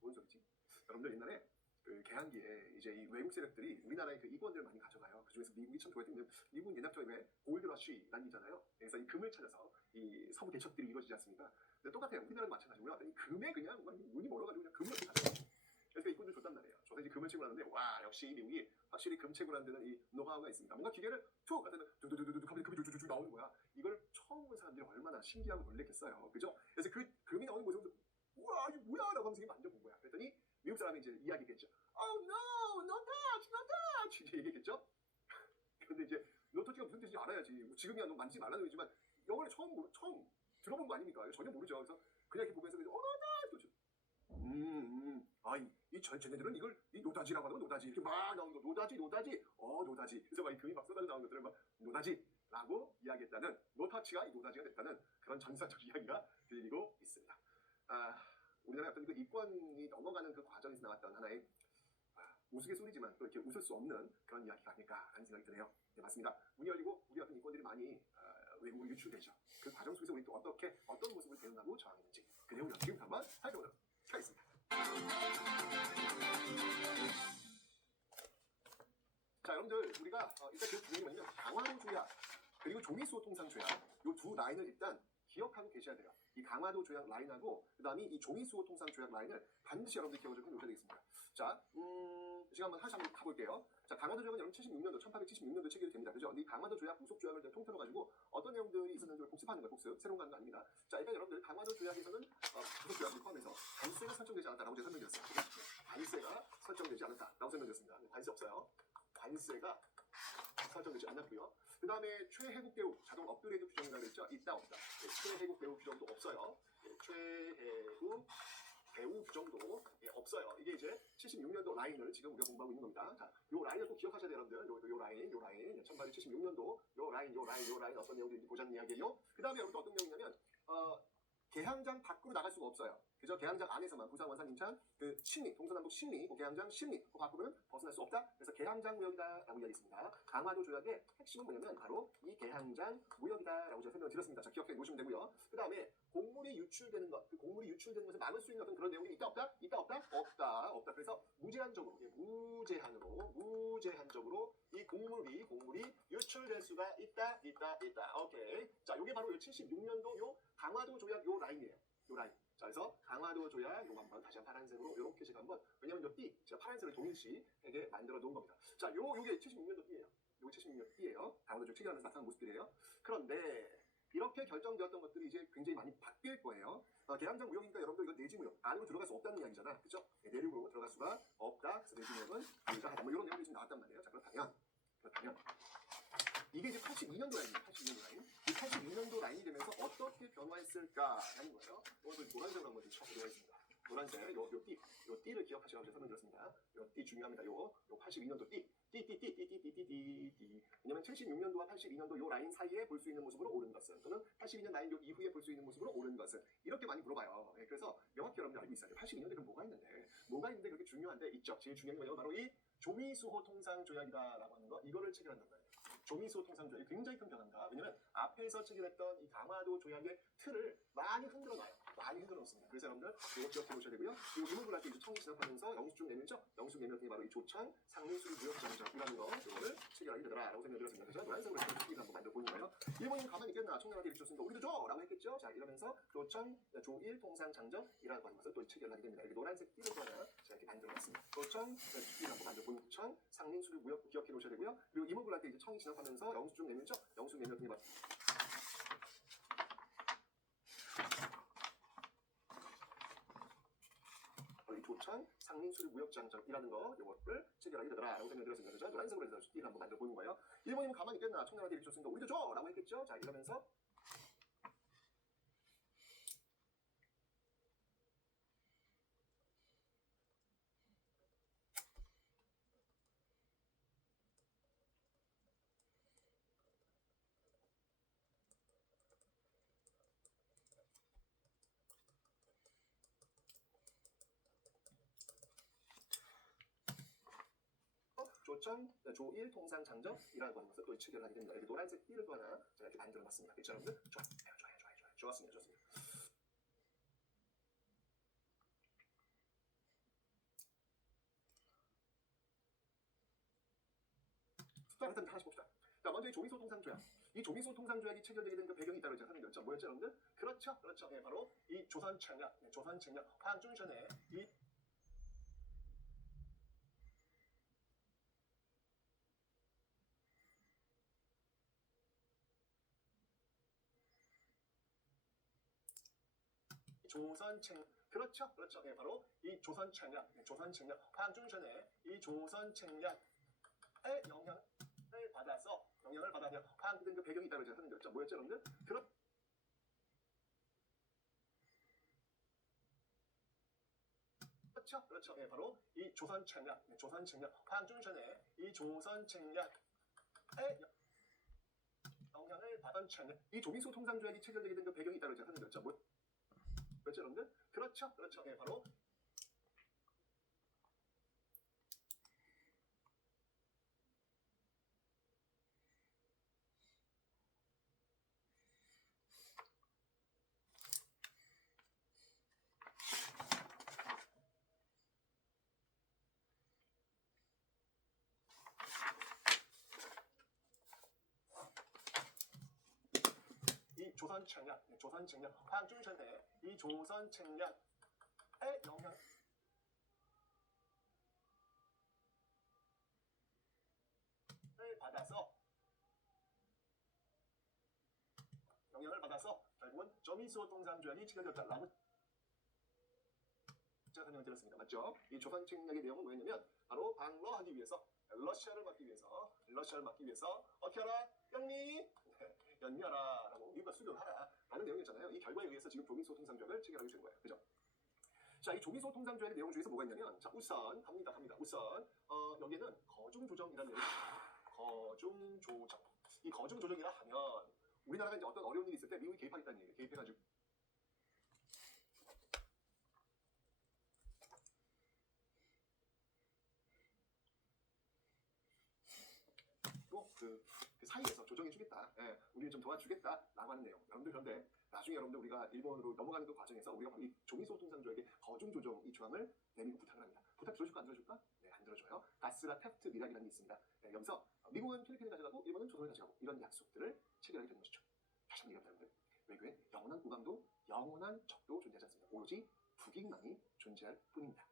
뭔 소리지? 여러분들 옛날에 그 개항기에 이제 이 외국 세력들이 우리나라의 그 이권들을 많이 가져가요. 그중에서 미국이 참 좋아했던 게 미국 연합도에 골드 러쉬라는 게 있잖아요. 그래서 이 금을 찾아서 이 서부 개척들이 이루어지지 않습니까? 근데 똑같아요. 우리나라도 마찬가지고 우리가 왔더니 금에 그냥 눈이 멀어가지고 그냥 금을 어떻게 가져가요. 그래서 이권들 줬단 말이에요. 저도 이제 금을 채굴하는데 와 역시 이 미국이 확실히 금 채굴하는 데는 이 노하우가 있습니다. 뭔가 기계를 툭 갖다 놓으면 두두두두두 하면 금이 쭈쭈쭈 나오는 거야. 이걸 처음 본 사람들이 얼마나 신기하고 놀랬겠어요. 그죠? 그래서 그 금이 나오는 모습을 우와 이게 뭐야 라고 하면서 만져본 거야. 그랬더니 미국 사람이 이제 이야기했겠죠. Oh no, no touch 이제 얘기했겠죠. 근데 이제 no touch가 무슨 뜻인지 알아야지. 지금이야 너 만지지 말라는 얘기지만 영어를 처음 들어본 거 아닙니까? 전혀 모르죠. 그래서 그냥 이렇게 보면서 no touch 쟤네들은 이걸 이 노다지라고 하는 거 노다지 이렇게 막 나오는 거 노다지 그래서 막 이 금이 막 쏟아져 나오는 것들을 막 노다지라고 이야기했다는 노타치가 이 노다지가 됐다는 그런 전설적 이야기가 들리고 있습니다. 우리나라의 어떤 그 이권이 넘어가는 그 과정에서 나왔던 하나의 우스갯소리지만 또 이렇게 웃을 수 없는 그런 이야기가 아닐까 하는 생각이 드네요. 네, 맞습니다. 문이 열리고 우리 어떤 이권들이 많이 외국으로 유출되죠. 그 과정 속에서 우리 또 어떤 모습을 대응하고 저항했는지 그 내용을 지금 한번 살펴보도록 하겠습니다. 자, 여러분들 우리가 일단 그 두 개는 뭐냐면 강화도 조약 그리고 조미수호 통상 조약 이 두 라인을 일단 기억하고 계셔야 돼요. 이 강화도 조약 라인하고 그다음에 이 조미수호 통상 조약 라인을 반드시 여러분들 기억을 좀 해놓으셔야 되겠습니다. 자, 지금 한번 가볼게요. 자, 강화도 조약은 여러분 76년도, 1876년도 체결됩니다. 그죠? 이 강화도 조약, 무속 조약을 통틀어 가지고 어떤 내용들이 있었는지를 복습하는 거예요. 복습. 새로운 거 아닙니다. 자, 일단 여러분들 강화도 조약에서는 무속 조약을 포함해서 관세가 설정되지 않았다라고 제가 설명드렸습니다. 관세가 설정되지 않았다라고 설명드렸습니다. 관세 없어요. 관세가 설정되지 않았고요. 그 다음에 최혜국 대우 자동 업그레이드 규정이라고 했죠? 있다 없다. 네, 최혜국 대우 규정도 없어요. 네, 최혜국 대우 규정도 없어요. 이게 이제 76년도 라인을 지금 우리가 공부하고 있는 겁니다. 자, 요 라인을 꼭 기억하셔야 돼요, 여러분들. 요 라인, 1876년도 요 라인 어떤 내용들인지 보자는 이야기예요. 그 다음에 여러분들 어떤 내용이냐면 개항장 밖으로 나갈 수가 없어요. 그죠? 개항장 안에서만 부산, 원산, 인천, 그 신리, 동서남북 신리, 개항장 신리, 그 밖으로는 벗어날 수 없다. 그래서 개항장 무역이다라고 이야기했습니다. 강화도 조약의 핵심은 뭐냐면 바로 이 개항장 무역이다라고 제가 설명을 드렸습니다. 자, 기억해 놓으시면 되고요. 그 다음에 곡물이 유출되는 것, 그 곡물이 유출되는 것을 막을 수 있는 어떤 그런 내용이 있다 없다? 있다 없다? 없다. 그래서 무제한적으로 이 곡물이 유출될 수가 있다. 오케이. 자, 요게 바로 76년도 요 강화도 조약 요 라인이에요. 요 라인. 자, 그래서 강화도 조약 요거 한번 다시 파란색으로 이렇게 제가 한번 왜냐면 요 띠 제가 파란색을 동일시하게 만들어 놓은 겁니다. 자, 요게 76년도 띠예요. 요게 76년도 띠예요. 강화도 조약 체결하면서 나타난 모습들이에요. 그런데 이렇게 결정되었던 것들이 이제 굉장히 많이 바뀔 거예요. 개항장 무역이니까 여러분들 이거 내지무역 안으로 들어갈 수 없다는 이야기잖아, 그렇죠? 내륙으로 들어갈 수가 없다. 그래서 내지무역은 불가하다. 뭐 이런 내용이 지금 나왔단 말이에요. 자, 그렇다면 이게 이제 82년도 라인이에요. 82년도 라인. 이 82년도 라인이 되면서 어떻게 변화했을까라는 거예요. 오늘 노란색으로 한번 좀 쳐보도록 하겠습니다. 노란색, 요 띠를 기억하시라고 제가 설명드렸습니다. 요 띠 중요합니다. 요 82년도 띠. 왜냐면 76년도와 82년도 요 라인 사이에 볼 수 있는 모습으로 오른 것은 또는 82년 라인 요 이후에 볼 수 있는 모습으로 오른 것은 이렇게 많이 물어봐요. 예, 그래서 명확히 여러분들 알고 있어야 돼요. 82년도에 그럼 뭐가 있는데 그렇게 중요한데 있죠. 제일 중요한 건 바로 이 조미수호 통상 조약이다라고 하는 거 이거를 체결한단 말이에요. 조미수호 통상 조약이 굉장히 큰 변화입니다. 왜냐면 앞에서 체결했던 이 강화도 조약의 틀을 많이 흔들어 놔요. 많이 흔들어 놓습니다. 그래서 여러분들 이거 기억해 놓으셔야 되고요. 그리고 이문을 할 때 이제 청이 진압하면서 영수증 내밀죠. 영수증 내밀 때 바로 이 조청 상민수리 무역정정이라는 거 이거를 체결하게 되더라라고 설명드렸습니다. 그래서 노란색으로 이렇게 한번 만들어 보는 거예요. 일본인 가만히 있겠나? 청년한테 이렇게 줬으니까 우리도 줘라고 했겠죠. 자, 이러면서 조청 조일 통상 장정이라고 하는 것을 또 체결하게 됩니다. 이렇게 노란색 띠를 또 하나 제가 이렇게 만들어놨습니다. 조청 띠를 한번 만들어 보는 청 상민수리 무역 기억해 놓으셔야 되고요. 그리고 이문을 할 때 이제 청이 진압하면서 영수증 내밀죠. 영수증 내밀 때 조천 상민수리 무역장정이라는 거 이거를 체결하게 되더라라고 설명드렸습니다. 그래서 노란색으로 해서 띠를 한번 만들어 보는 거예요. 일본인은 가만히 있겠나? 청년한테 이렇게 줬으니까 우리도 줘라고 했겠죠. 자, 이러면서 조천 조일 통상 장정이라고 하는 것을 또 체결하게 됩니다. 이렇게 노란색 띠를 또 하나 제가 이렇게 만들어놨습니다. 그렇죠, 여러분들? 좋았습니다. 자, 일단 하나씩 봅시다. 자, 먼저 이 조미소 통상조약. 이 조미소 통상조약이 체결되게 된 그 배경이 있다고 제가 설명드렸죠. 뭐였죠, 여러분들? 그렇죠. 예, 바로 이 조선청약, 황중전의 이 그렇죠. 예, 바로 이 조선청약, 황중전의 이 조선청약의 영향을 받아서 파악된 그 배경이 있다고 제가 설명드렸죠. 뭐였죠, 여러분들? 그렇죠. 예, 바로 이 조선청약, 황중전의 이 조선청약의 영향을 받은 청약, 이 조미소 통상조약이 체결되게 된 그 배경이 있다고 제가 설명드렸죠. 뭐였죠, 여러분들? 그렇죠. 예, 바로 조선청약, 황중전의 이 조선청약의 영향을 받아서 결국은 조미소 통상조약이 체결되었다라고 제가 설명드렸습니다. 맞죠? 이 조선청약의 내용은 뭐였냐면 바로 방러하기 위해서 러시아를 막기 위해서 어떻게 하라? 영미 연미하라라고 미국과 수교하라라는 내용이었잖아요. 이 결과에 의해서 지금 조미소 통상조약을 체결하게 된 거예요. 그죠? 자, 이 조미소 통상조약의 내용 중에서 뭐가 있냐면 자, 우선 갑니다. 우선 여기에는 거중조정이라는 내용이 거중조정. 이 거중조정이라 하면 우리나라가 이제 어떤 어려운 일이 있을 때 미국이 개입하겠다는 얘기예요. 개입해가지고 그 사이에서 조정해주겠다. 예, 우리를 좀 도와주겠다라고 하는 내용. 여러분들 그런데 나중에 여러분들 우리가 일본으로 넘어가는 그 과정에서 우리가 바로 이 조미소 통상조약의 거중조정 이 조항을 내미고 부탁을 합니다. 부탁 들어줄까 안 들어줄까? 네, 안 들어줘요. 가스라 테프트 미락이라는 게 있습니다. 네, 여기서 미국은 필리핀을 가져가고 일본은 조선을 가져가고 이런 약속들을 체결하게 되는 것이죠. 다시 한번 얘기합니다, 여러분들. 외교엔 영원한 고강도, 영원한 적도 존재하지 않습니다. 오로지 북익만이 존재할 뿐입니다.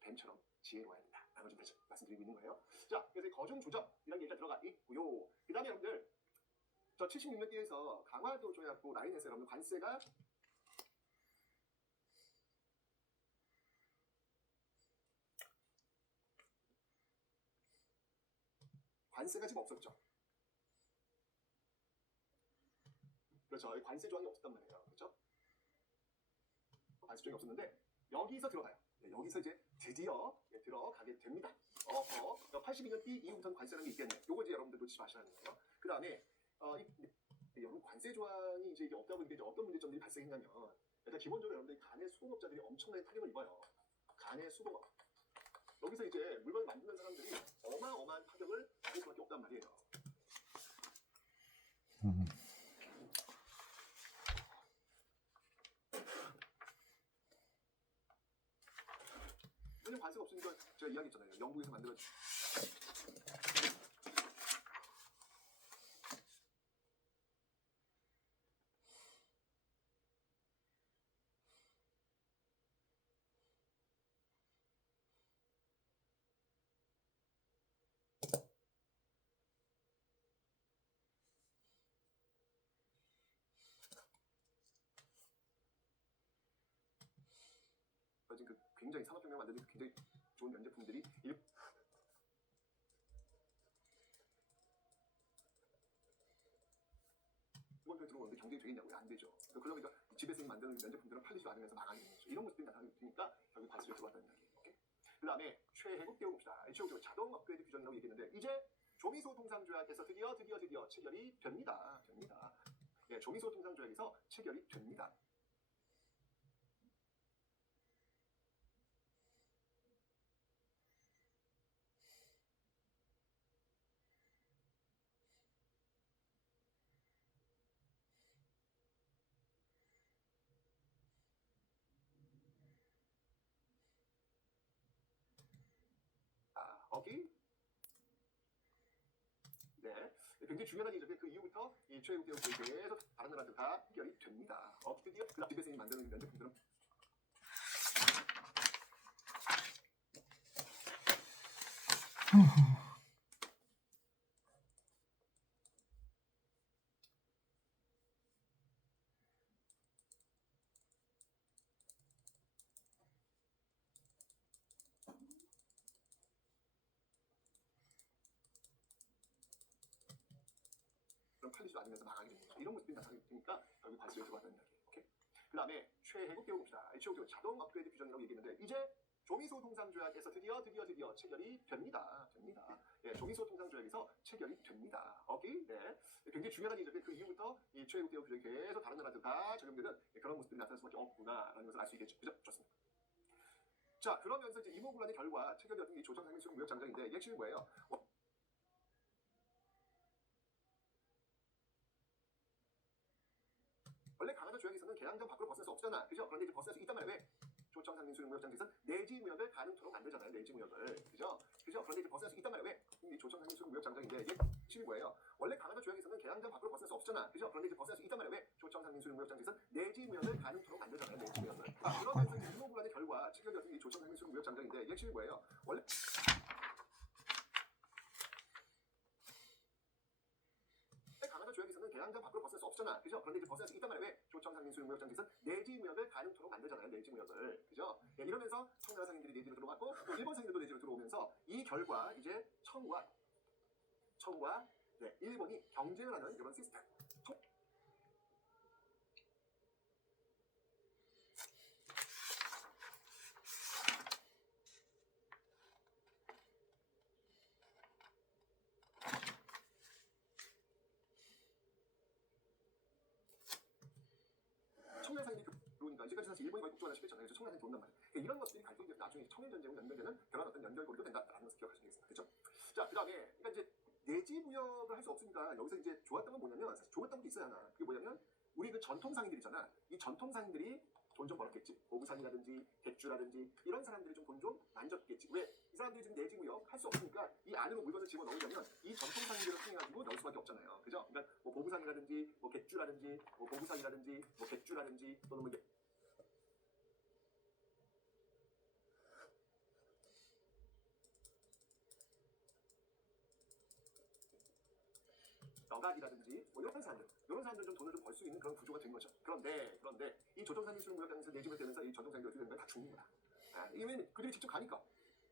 뱀처럼 지혜로워야 된다. 라는 걸 좀 말씀드리고 있는 거예요. 자, 그래서 거중 조정이라는 얘기가 들어가 있고요. 그 다음에 여러분들, 저 76년기에서 강화도 조약부 라인에서 여러분들 관세가 지금 없었죠. 그렇죠. 관세 조항이 없었단 말이에요. 그렇죠? 관세 조항이 없었는데 여기서 들어가요. 네, 여기서 이제 드디어 들어가게 됩니다. 82년기 이후부터는 관세라는 게 있겠네. 요거 이제 여러분들 놓치지 마시라는 거예요. 그 다음에 여러분 관세 조항이 이제 없다 보니까 이제 어떤 문제점들이 발생했냐면 일단 기본적으로 여러분들이 간의 수공업자들이 엄청나게 타격을 입어요. 간의 수공업. 여기서 이제 물건을 만드는 사람들이 어마어마한 타격을 받을 수밖에 없단 말이에요. 왜냐면 관세가 없으니까 제가 이야기했잖아요. 영국에서 만들어진 그 굉장히 산업혁명 만드는 굉장히 좋은 면제품들이 일본에 들어오는데 경쟁이 되겠냐고요? 안 되죠. 그러다 보니까 집에서 만드는 면제품들은 팔리지도 않으면서 망하는 거죠. 이런 모습들이 나타나니까 결국 관세를 들어왔다는 이야기예요. 그 다음에 최혜국 대우 봅시다. 최혜국 자동 업그레이드 규정이라고 얘기했는데 이제 조미소 통상조약에서 드디어 체결이 됩니다. 네, 조미소 통상조약에서 체결이 됩니다. 오케이? 네, 굉장히 중요한 일이죠. 그 이후부터 이 최혜국 대우 계속 다른 나라들 다 해결이 됩니다. 드디어 그 집에서 만드는 면제품들은 팔리지도 않으면서 망하게 되는 거죠. 이런 모습들이 나타나니까 결국 관세를 들어왔다는 이야기예요. 오케이? 그 다음에 최혜국 대우 봅시다. 최혜국 대우 자동 업그레이드 규정이라고 얘기했는데 이제 조미소 통상조약에서 드디어 체결이 됩니다. 네, 조미소 통상조약에서 체결이 됩니다. 오케이? 네, 굉장히 중요한 일이죠. 그 이후부터 이 최혜국 대우 규정이 계속 다른 나라들 다 적용되는 그런 모습들이 나타날 수밖에 없구나라는 것을 알 수 있겠죠. 그죠? 좋습니다. 자, 그러면서 이제 이모군란의 결과 체결되었던 이 조정상민수용 무역장정인데 이게 핵심이 뭐예요? 원래 강화도 조약에서는 계량장 밖으로 벗어날 수 없잖아. 그죠? 그런데 이제 벗어날 수 있단 말이야. 왜? 조청상민수용 무역장에서는 내지 무역을 가능토록 만들잖아요. 내지 무역을. 그죠? 그런데 이제 벗어날 수 있단 말이야. 왜? 이 조청상민수용 무역장정인데 이게 핵심이 뭐예요? 원래 강화도 조약에서는 계량장 밖으로 벗어날 수 없잖아. 그죠? 그런데 이제 벗어날 수 있단 말이야. 왜? 조청상민수용 무역장에서는 내지 무역을 가능토록 만들잖아요. 내지 무역을. 그러면서 이제 이모군란의 결과 체결되었던 이 조청상민수용 무역장정인데 이게 핵심이 뭐예요? 원래 조약에서는 계량장 밖으로 벗어날 수 없잖아. 그죠? 그런데 이제 벗어날 수 있단 말이야. 왜? 조청상민수용 무역장에서는 내지 무역을 가능토록 만들잖아요. 내지 무역을. 그죠? 네, 이러면서 청나라 상인들이 내지로 들어왔고 또 일본 상인들도 내지로 들어오면서 이 결과 이제 청과 네, 일본이 경쟁을 하는 이런 시스템. 청나라 상인이 들어오니까 이제까지 사실 일본이 거의 국조하는 시켰잖아요. 그래서 청나라 상인이 들어온단 말이에요. 그러니까 이런 것들이 갈등이 돼서 나중에 청일전쟁으로 연결되는 그런 어떤 연결고리도 된다라는 것을 기억하시면 되겠습니다. 그렇죠? 자, 그 다음에 그러니까 이제 내지 무역을 할 수 없으니까 여기서 이제 좋았던 건 뭐냐면 사실 좋았던 것도 있어야 하나. 그게 뭐냐면 우리 그 전통 상인들 있잖아. 이 전통 상인들이 돈 좀 벌었겠지. 보부상이라든지 객주라든지 이런 사람들이 좀 돈 좀 만졌겠지. 왜? 이 사람들이 지금 내지무역 할 수 없으니까 이 안으로 물건을 집어넣으려면 이 전통상인들을 통해가지고 넣을 수밖에 없잖아요. 그죠? 그러니까 뭐 보부상이라든지 뭐 객주라든지 뭐 보부상이라든지 뭐 객주라든지 또는 뭐 너각이라든지 뭐 이런 사람들 좀 돈을 좀 벌 수 있는 그런 구조가 된 거죠. 그런데 이 조정상이 수능 무역장에서 내집을 되면서 이 전통상이 어떻게 되는 거야? 다 죽는 거야. 이면 그들이 직접 가니까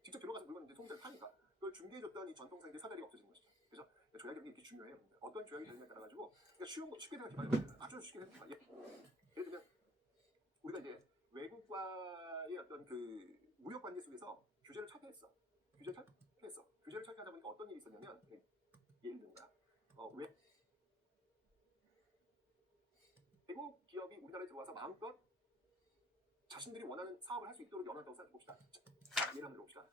직접 들어가서 물건을 이제 소비자를 파니까 그걸 중개해줬던 이 전통상들의 사다리가 없어진 것이죠. 그래서 조약이라는 게 이렇게 중요해요. 어떤 조약이 되느냐에 따라 가지고 그러니까 쉽게 생각해봐요. 아주 쉽게 생각해봐. 예를 들면 우리가 이제 외국과의 어떤 그 무역 관계 속에서 규제를 철폐했어. 규제를 철폐하다 보니까 어떤 일이 있었냐면 예를 든 거야. 외국 기업이 우리나라에 들어와서 마음껏 자신들이 원하는 사업을 할 수 있도록 연한다고 생각해봅시다. 예를 한번 들어봅시다.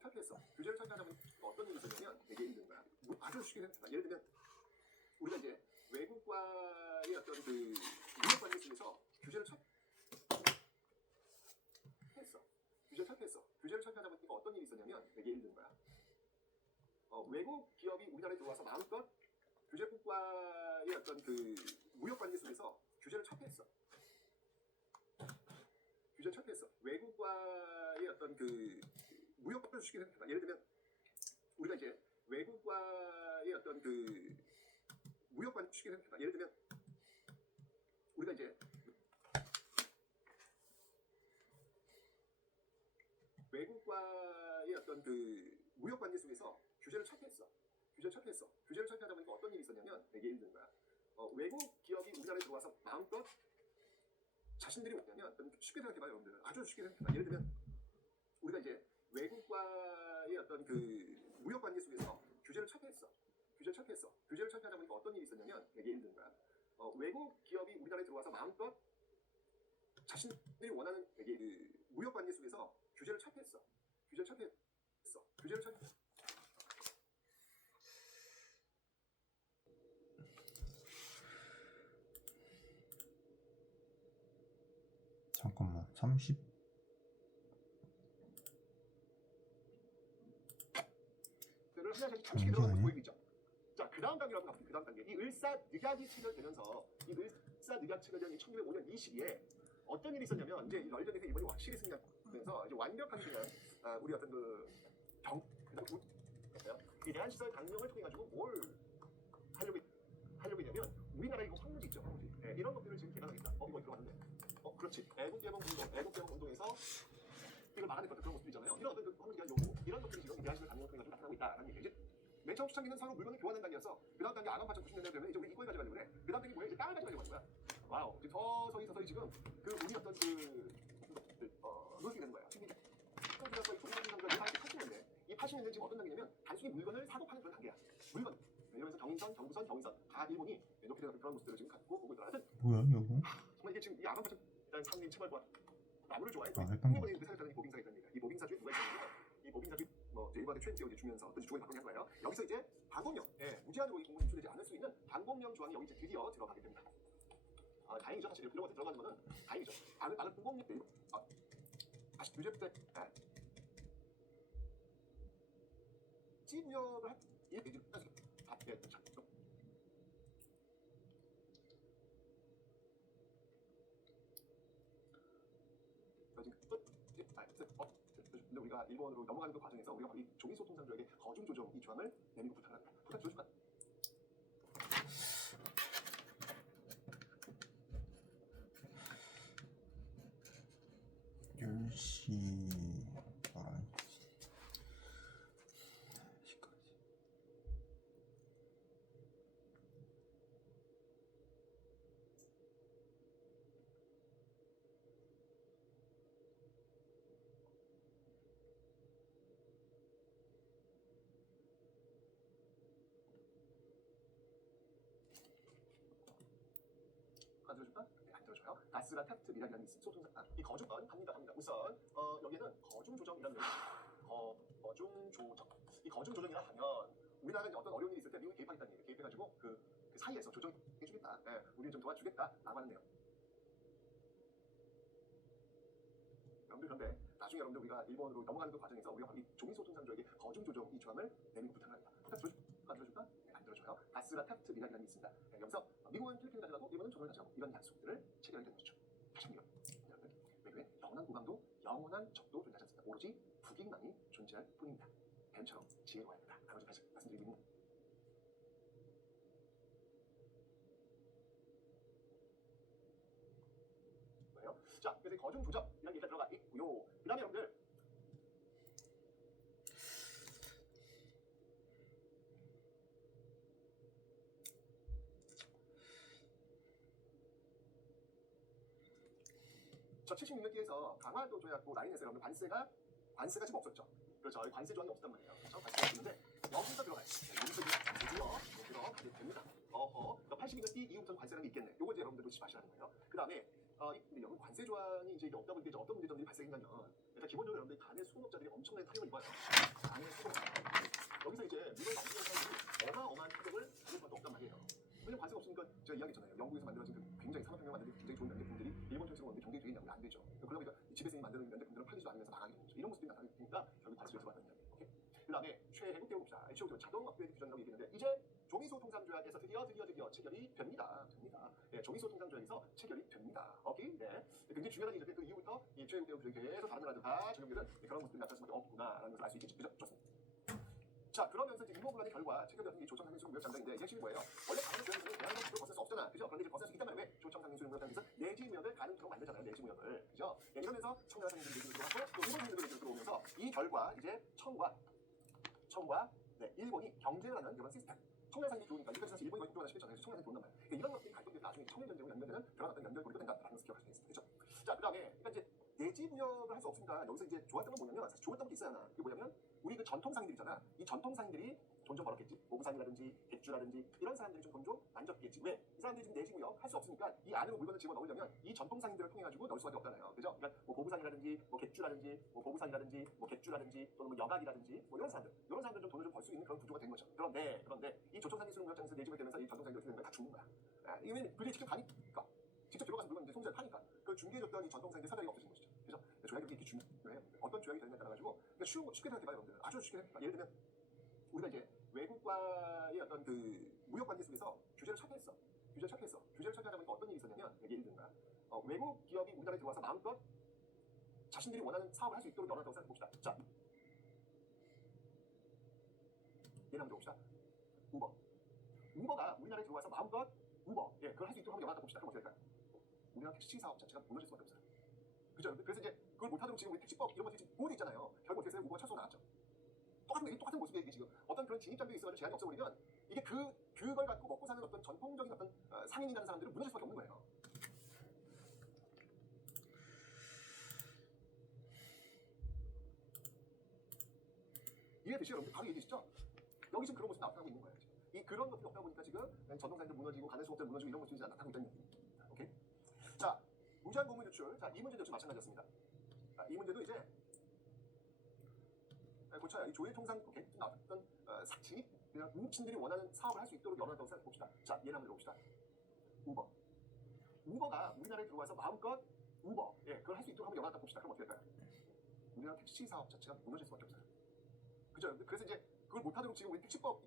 철폐했어. 규제를 철폐하다 보니 어떤 일이 있었냐면 예를 든 거야. 아주 쉽게 생각해봐. 예를 들면 우리가 이제 외국과의 어떤 그 무역 관계 속에서 규제를 철폐했어. 규제를 철폐하다 보니까 어떤 일이 있었냐면 예를 든 거야. 외국 기업이 우리나라에 들어와서 마음껏 규제국과의 어떤 그 무역 관계 속에서 규제를 철폐했어. 외국과의 어떤 그 무역을 쉽게 생각해봐. 예를 들면 우리가 이제 외국과의 어떤 그 무역 관계 쉽게 생각해봐. 예를 들면 우리가 이제 외국과의 어떤 그 무역 관계 속에서 규제를 철폐했어. 규제를 철폐하다 보니까 어떤 일이 있었냐면 예를 든 거야. 외국 기업이 우리나라에 들어와서 마음껏 자신들이 뭐냐면 쉽게 생각해봐요, 여러분들. 아주 쉽게 생각해봐. 예를 들면 우리가 이제 외국과의 어떤 그 무역 관계 속에서 규제를 철폐했어. 규제를 철폐하다 보니까 어떤 일이 있었냐면 예를 든 거야. 외국 기업이 우리나라에 들어와서 마음껏 자신들이 원하는 그 무역 관계 속에서 규제를 철폐했어. 잠깐만 30 쉽게 들어가는 모습 보이고 있죠. 자, 그 다음 단계라고 합니다. 그 다음 단계. 이 을사늑약이 체결되면서 이 을사늑약 체결된 1905년 22에 어떤 일이 있었냐면 이제 널전에서 일본이 확실히 승리하면서 이제 완벽하게 그냥 우리 어떤 그 이 대한시설 강령을 통해 가지고 뭘 하려고 했냐면 우리나라에 이거 황무지 있죠, 황무지. 네, 이런 것들을 지금 개발하겠다. 이거 들어갔는데. 그렇지. 애국개방운동에서 이걸 막아냈던 그런 모습이잖아요. 이런 어떤 그 황무지가 요구 이런 것들이 지금 대한시설 강령을 통해 가지고 나타나고 있다라는 얘기지. 맨 처음 초창기는 서로 물건을 교환하는 단계였어. 그 다음 단계 아간파천 90년대 되면 이제 우리 이걸 가져가려고 그래. 그 다음 단계 뭐야? 이제 땅을 가져가려고 하는 거야. 와우. 이제 서서히 지금 그 우리 어떤 그렇게 되는 거야. 우리가 거의 조선상가 80년대. 이 80년대 지금 어떤 단계냐면 단순히 물건을 사고 파는 그런 단계야. 물건. 이러면서 경인선, 경부선 다 일본이 이렇게 되는 그런 모습들을 지금 갖고 오고 있더라. 하여튼 뭐야 이거? 정말 이게 지금 이 아간파천 상님 제발 봐. 나무를 좋아해. 일본이 살았다는 이 보빙사가 있다는 얘기야. 이 보빙사 중에 누가 있었냐면 이 보빙사들이 일본의 최지역을 주면서 어떤 조항이 바꾸게 한 거예요. 여기서 이제 방법령, 무제한으로 이 공무원이 유출되지 않을 수 있는 방법령 조항이 여기 이제 드디어 들어가게 됩니다. 다행이죠. 사실 이런 것에 들어가는 거는 다행이죠. 방법령 다시 규제 때 찌무역을 할 근데 우리가 일본으로 넘어가는 그 과정에서 우리가 이 종이소통상조약의 거중 조정 이 조항을 내밀고 부탁을 합니다. 부탁 조정관. 안 들어줄까? 네, 안 들어줘요. 다스라 탁트 미락이라는 소통상 이 거중은 갑니다. 우선 여기에는 거중 조정이라는 거중 조정. 이 거중 조정이라 하면 우리나라가 어떤 어려운 일이 있을 때 미국이 개입하겠다는 얘기예요. 개입해가지고 그 사이에서 조정해주겠다. 우리를 좀 도와주겠다라고 하는 내용. 여러분들 그런데 나중에 여러분들 우리가 일본으로 넘어가는 그 과정에서 우리가 이 조미소 통상조약의 거중 조정 이 조항을 내밀고 부탁을 합니다. 부탁 들어줄까? 네, 안 들어줘요. 다스라 팩트 미락이라는 게 있습니다. 네, 여기서 미국은 필리핀을 가져가고 일본은 조선을 가져가고 이런 약속들을 체결하게 되는 것이죠. 다시 한번 여러분들 외교에 영원한 우방도 영원한 적도 존재하지 않습니다. 오로지 북익만이 존재할 뿐입니다. 뱀처럼 지혜로워야 합니다. 나머지 다시 말씀드리면 뭐예요? 자, 그래서 거중 조정이라는 얘기가 들어가 있고요. 그 다음에 여러분들 저 76년 뒤에서 강화도 조약고 라인에서 여러분 관세가 지금 없었죠. 그렇죠. 관세 조항이 없단 말이에요. 그렇죠. 관세가 없는데 여기서 들어가요. 여기서 들어가게 됩니다. 어허. 82년 뒤 이후부터는 관세라는 게 있겠네. 요거 이제 여러분들 놓치지 마시라는 거예요. 그 다음에 근데 여러분 관세 조항이 이제 없다 보니까 이제 어떤 문제점들이 발생했냐면 일단 기본적으로 여러분들 간의 수공업자들이 엄청나게 타격을 입어요. 간의 수공업자. 여기서 이제 물건 만드는 사람들이 어마어마한 타격을 받을 수밖에 없단 말이에요. 왜냐면 관세가 없으니까 제가 이야기했잖아요. 영국에서 만들어진 그 굉장히 산업혁명 만드는 굉장히 좋은 면제품들이 일본 통째로 오는데 경쟁이 되겠냐고 안 되죠. 그러다 보니까 집에서 만드는 면제품들은 팔리지도 않으면서 망하게 되는 거죠. 이런 모습들이 나타나니까 결국 관세를 들어가는 이야기. 오케이? 그 다음에 최혜국 떼어봅시다. 최혜국 자동 업그레이드 규정이라고 얘기했는데 이제 조미소 통상조약에서 드디어 체결이 됩니다. 네, 조미소 통상조약에서 체결이 됩니다. 오케이? 네. 굉장히 중요한 얘기죠. 그 이후부터 이 최혜국 떼어부족에 계속 다른 나라들 다 적용되는 그런 모습들이 나타날 수밖에 없구나라는 것을 알 수 있겠죠. 그죠? 좋습니다. 자, 그러면서 이제 이모블란의 결과 체결되는 이 조청상민수무역장장인데 이 핵심이 뭐예요? 원래 다른 조약에서는 대한민국을 벗을 수 없잖아. 그죠? 그런데 이제 벗을 수 있단 말이에요. 왜? 조청상민수무역장에서 내지무역을 가능토록 만들잖아요. 내지무역을. 그죠? 네, 이러면서 청나라 상인들이 내지로 들어가고 또 일본 상인들이 내지로 들어오면서 이 결과 이제 청과 네, 일본이 경쟁을 하는 이런 시스템. 청나라 상인이 들어오니까 이까지 사실 일본이 공격하는 시기잖아요. 청나라 상인이 들어온단 말이에요. 그러니까 이런 것들이 갈등들이 나중에 청일전쟁으로 연결되는 그런 어떤 연결고리가 된다라는 것을 기억할 수 있습니다. 그죠? 자, 그 다음에 그러니까 이제 내지무역을 할 수 없으니까 여기서 이제 좋았던 건 뭐냐면 사실 좋았던 것도 있어야 하나. 그게 뭐냐면 우리 그 전통상인들이잖아. 이 전통상인들이 돈 좀 벌었겠지. 모부상이라든지 객주라든지 이런 사람들이 좀 돈 좀 만졌겠지. 왜? 이 사람들이 지금 내지무역 할 수 없으니까 이 안으로 물건을 집어넣으려면 이 전통상인들을 통해 가지고 넣을 수밖에 없잖아요. 그죠? 그러니까 뭐 보부상이라든지 뭐 객주라든지 뭐 보부상이라든지 뭐 객주라든지 또는 뭐 여각이라든지 뭐 이런 사람들 좀 돈을 좀 벌 수 있는 그런 구조가 된 거죠. 그런데 이 조청상인 수능무역장에서 내집을 되면서 이 전통상인들이 어떻게 되는 거야? 다 죽는 거야. 이거는 그게 직접 가니까 직접 들어가서 물건 이제 송재를 파니까 그 중개해줬던 이 전통상인들 사다리가 없어진 것이죠. 그죠? 조약이 이렇게 중요해요. 어떤 조약이 되느냐에 따라 가지고 그러니까 쉽게 생각해봐요, 여러분들. 아주 쉽게 생각해봐. 예를 들면 우리가 이제 외국과의 어떤 그 무역 관계 속에서 규제를 착해했어. 규제를 착해하다 보니까 어떤 일이 있었냐면 예를 들면 외국 기업이 우리나라에 들어와서 마음껏 자신들이 원하는 사업을 할 수 있도록 열어놨다고 생각해봅시다. 자, 예를 한번 들어봅시다. 우버가 우리나라에 들어와서 마음껏 그걸 할 수 있도록 한번 열어놨다고 봅시다. 그럼 어떻게 될까요? 우리나라 택시 사업 자체가 무너질 수밖에 없어요. 그죠? 그래서 이제 그걸 못하도록 지금 우리 택시법 이런 것들이 보호돼 있잖아요. 결국 어떻게 해서 우버가 철수로 나갔죠. 똑같은 모습이에요. 이게 지금 어떤 그런 진입장벽이 있어가지고 제한이 없어버리면 이게 그걸 갖고 먹고 사는 어떤 전통적인 어떤 상인이라는 사람들은 무너질 수밖에 없는 거예요. 이해되시죠? 여러분들 바로 이해되시죠? 여기 지금 그런 모습이 나타나고 있는 거예요. 이 그런 것들이 없다 보니까 지금 전통상인들 무너지고 가는 수업들 무너지고 이런 모습이 나타나고 있다는 얘기입니다. 오케이? 자, 무제한 공무 유출. 자, 이 문제도 역시 마찬가지였습니다. 자, 이 문제도 이제 고쳐야 이 조회 통상 나왔던 진입 무국친들이 원하는 사업을 할 수 있도록 열어놨다고 생각해봅시다. 자, 예를 한번 들어봅시다. 우버가 우리나라에 들어와서 마음껏 그걸 할 수 있도록 한번 열어놨다 봅시다. 그럼 어떻게 될까요? 우리나라 택시 사업 자체가 무너질 수밖에 없어요. 그죠? 그래서 이제 그걸 못하도록 지금 우리 택시법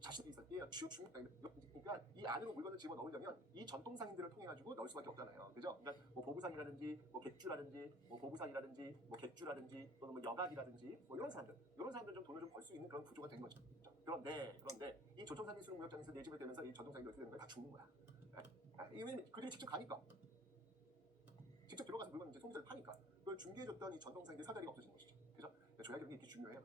자신이 있어요. 그러니까 이 안으로 물건을 집어 넣으려면 이 전통상인들을 통해 가지고 넣을 수밖에 없잖아요. 그죠? 그러니까 뭐 보부상이라든지 뭐 객주라든지 뭐 보부상이라든지 뭐 객주라든지 또는 뭐 여각이라든지 뭐 이런 사람들 좀 돈을 좀 벌 수 있는 그런 구조가 된 거죠. 그런데 이 조청상인 수능무역장에서 내집을 되면서 이 전통상인들 어떻게 되는 거야? 다 죽는 거야. 이거는 그들이 직접 가니까. 직접 들어가서 물건 이제 송재를 파니까 그걸 중개해줬던 이 전통상인들 사다리가 없어지는 것이죠. 그죠? 조약이 이렇게 중요해요.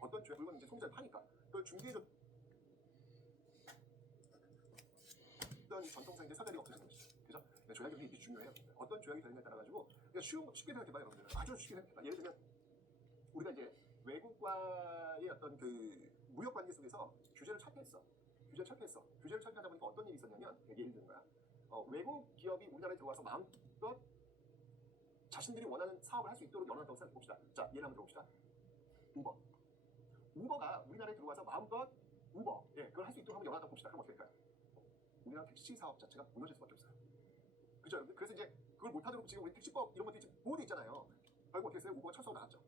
어떤 조약 물건 이제 송재를 파니까 그걸 중개해줬던 이 전통상인들 사다리가 없어지는 것이죠. 그죠? 조약이 이렇게 중요해요. 어떤 조약이 되느냐에 따라 가지고 그러니까 쉽게 생각해봐요, 여러분들. 아주 쉽게 생각해봐. 예를 들면 우리가 이제 외국과의 어떤 그 무역 관계 속에서 규제를 착해했어. 규제를 착해하다 보니까 어떤 일이 있었냐면 예를 들면 외국 기업이 우리나라에 들어와서 마음껏 자신들이 원하는 사업을 할 수 있도록 열어놨다고 생각해봅시다. 자, 예를 한번 들어봅시다. 우버. 우버가 우리나라에 들어와서 마음껏 우버, 예, 그걸 할 수 있도록 한번 열어놨다 봅시다. 그럼 어떻게 될까요? 우리나라 택시 사업 자체가 무너질 수밖에 없어요. 그죠? 여러분들? 그래서 이제 그걸 못하도록 지금 우리 택시법 이런 것들이 지금 보호돼 있잖아요. 결국 어떻게 했어요? 우버가 철수하고 나갔죠.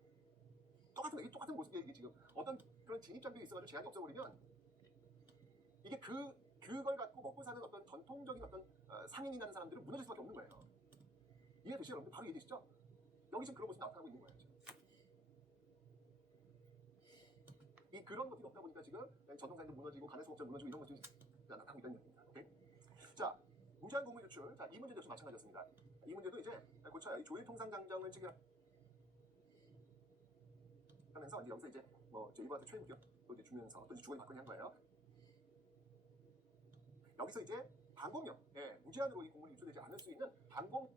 똑같은 모습이에요. 이게 지금 어떤 그런 진입장벽이 있어가지고 제한이 없어버리면 이게 그걸 갖고 먹고 사는 어떤 전통적인 어떤 상인이라는 사람들은 무너질 수밖에 없는 거예요. 이해되시죠? 여러분들 바로 이해되시죠? 여기 지금 그런 모습이 나타나고 있는 거예요. 지금. 이 그런 것들이 없다 보니까 지금 전통산도 무너지고 가내수업자 무너지고 이런 것들이 나타나고 있다는 얘기입니다. 오케이? 자, 무제한 공물 유출. 자, 이 문제도 역시 마찬가지였습니다. 이 문제도 이제 고쳐요. 이 조일통상장정을 체결하면서 이제 여기서 이제 뭐 일본한테 최고격 또 이제 주면서 또 이제 주거니 받거니 한 거예요. 여기서 이제 방공력, 예, 무제한으로 이 공물이 유출되지 않을 수 있는 방공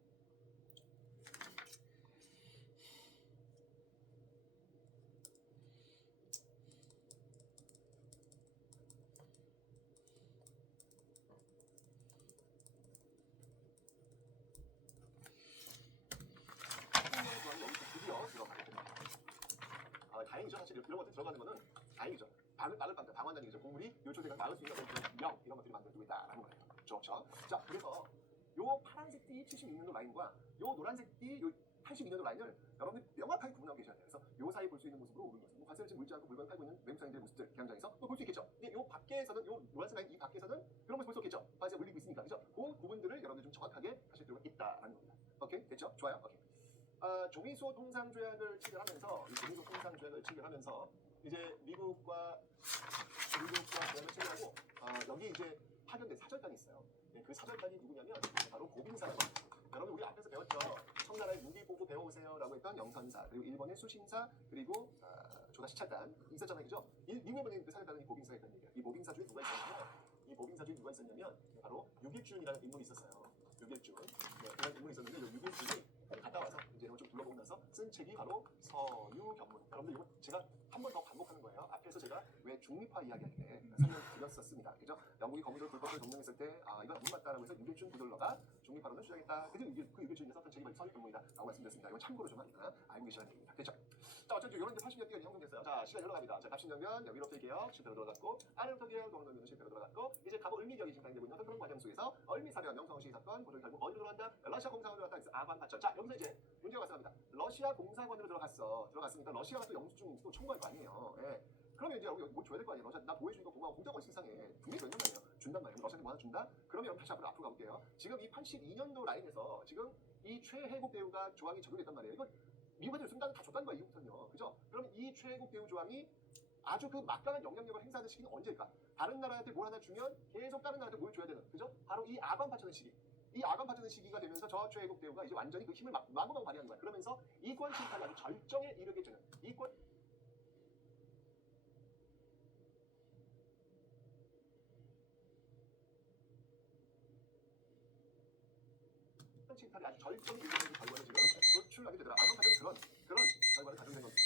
드디어 들어가게 됩니다. 다행이죠. 사실 이런 것들 들어가는 거는 다행이죠. 방어한다는 얘기죠. 곡물이 요초대가 막을 수 있는 어떤 명 이런 것들이 만들어두고 있다라는 거예요. 그렇죠. 자, 그래서 요 파란색 띠 76년도 라인과 요 노란색 띠 요 82년도 라인을 여러분들이 명확하게 구분하고 계셔야 돼요. 그래서 요 사이 볼 수 있는 모습으로 오는 것은 관세를 지금 물지 않고 물건을 팔고 있는 외국상인들의 모습들 경장에서 또 볼 수 있겠죠. 근데 요 밖에서는 요 노란색 라인 이 밖에서는 그런 모습 볼 수 없겠죠. 관세 올리고 있으니까. 그죠? 그 부분들을 여러분들 좀 정확하게 하실 필요가 있다라는 겁니다. 오케이? 됐죠? 좋아요. 오케이. 종이소 통상조약을 체결하면서 이 종이소 통상조약을 체결하면서 이제 미국과 조약을 체결하고 여기 이제 파견된 사절단이 있어요. 네, 그 사절단이 누구냐면 바로 고빙사라고 합니다. 여러분 우리 앞에서 배웠죠. 청나라의 무기 보고 배워오세요라고 했던 영선사 그리고 일본의 수신사 그리고 조다 시찰단 있었잖아요, 그죠? 미국에 보낸 그 사절단은 이 보빙사가 있다는 얘기예요. 이 보빙사 중에 누가 있었냐면 바로 유길준이라는 인물이 있었어요. 유길준. 네, 그런 인물이 있었는데 이 유길준이 갔다 와서 이제 이런 좀 둘러보고 나서 쓴 책이 바로 서유견문. 여러분들 이거 제가 한 번 더 반복하는 거예요. 앞에서 제가 왜 중립화 이야기할 때 설명드렸었습니다. 그죠? 영국이 거기서 불법을 점령했을 때 이건 안 맞다라고 해서 유길준 부들러가 중립화론을 주장했다. 그래서 그 유길준이 썼던 책이 바로 서유견문이다 라고 말씀드렸습니다. 이건 참고로 좀 알고 계셔야 됩니다. 됐죠? 자, 어쨌든 이런 이제 80년대가 형성됐어요. 자, 시간이 흘러갑니다. 자, 갑신정변 위로부터 개혁 실패로 들어갔고 아래로부터 개혁 동원변은 실패로 들어갔고 이제 갑오 을미기혁이 진행되고 있는 그런 과정 속에서 을미사변 명성시 사건 고종이 결국 어디로 들어간다? 러시아 공사관으로 들어갔다. 아관 파천. 자, 여기서 이제 문제가 발생합니다. 러시아 공사관으로 들어갔으니까 러시아가 또 영수증 또 청구할 거 아니에요. 예. 그러면 이제 여기 뭐 줘야 될 거 아니에요. 러시아 나 보여주니까 고마워. 공짜가 어디 세상에 분명히 몇년 만이에요. 준단 말이에요. 러시아한테 뭐 하나 준다? 그러면 여러분 다시 앞으로 가볼게요. 지금 이 82년도 라인에서 지금 이 최혜국 대우가 조항이 적용됐단 말이에요. 이거 미국한테 줬다는 다 줬다는 거예요. 이후부터는요. 그죠? 그러면 이 최혜국 대우 조항이 아주 그 막강한 영향력을 행사하는 시기는 언제일까? 다른 나라한테 뭘 하나 주면 계속 다른 나라한테 뭘 줘야 되는. 그죠? 바로 이 아관 파천의 시기. 이 아관 파천의 시기가 되면서 저 최혜국 대우가 이제 완전히 그 힘을 마구마구 발휘하는 거야. 그러면서 이권 침탈이 아주 절정에 이르게 되는 이권 침탈이 아주 절정에 이르게 되는 결과를 지금 노출하게 되더라. 아관 파천이 그런 결과를 가져오는 겁니다.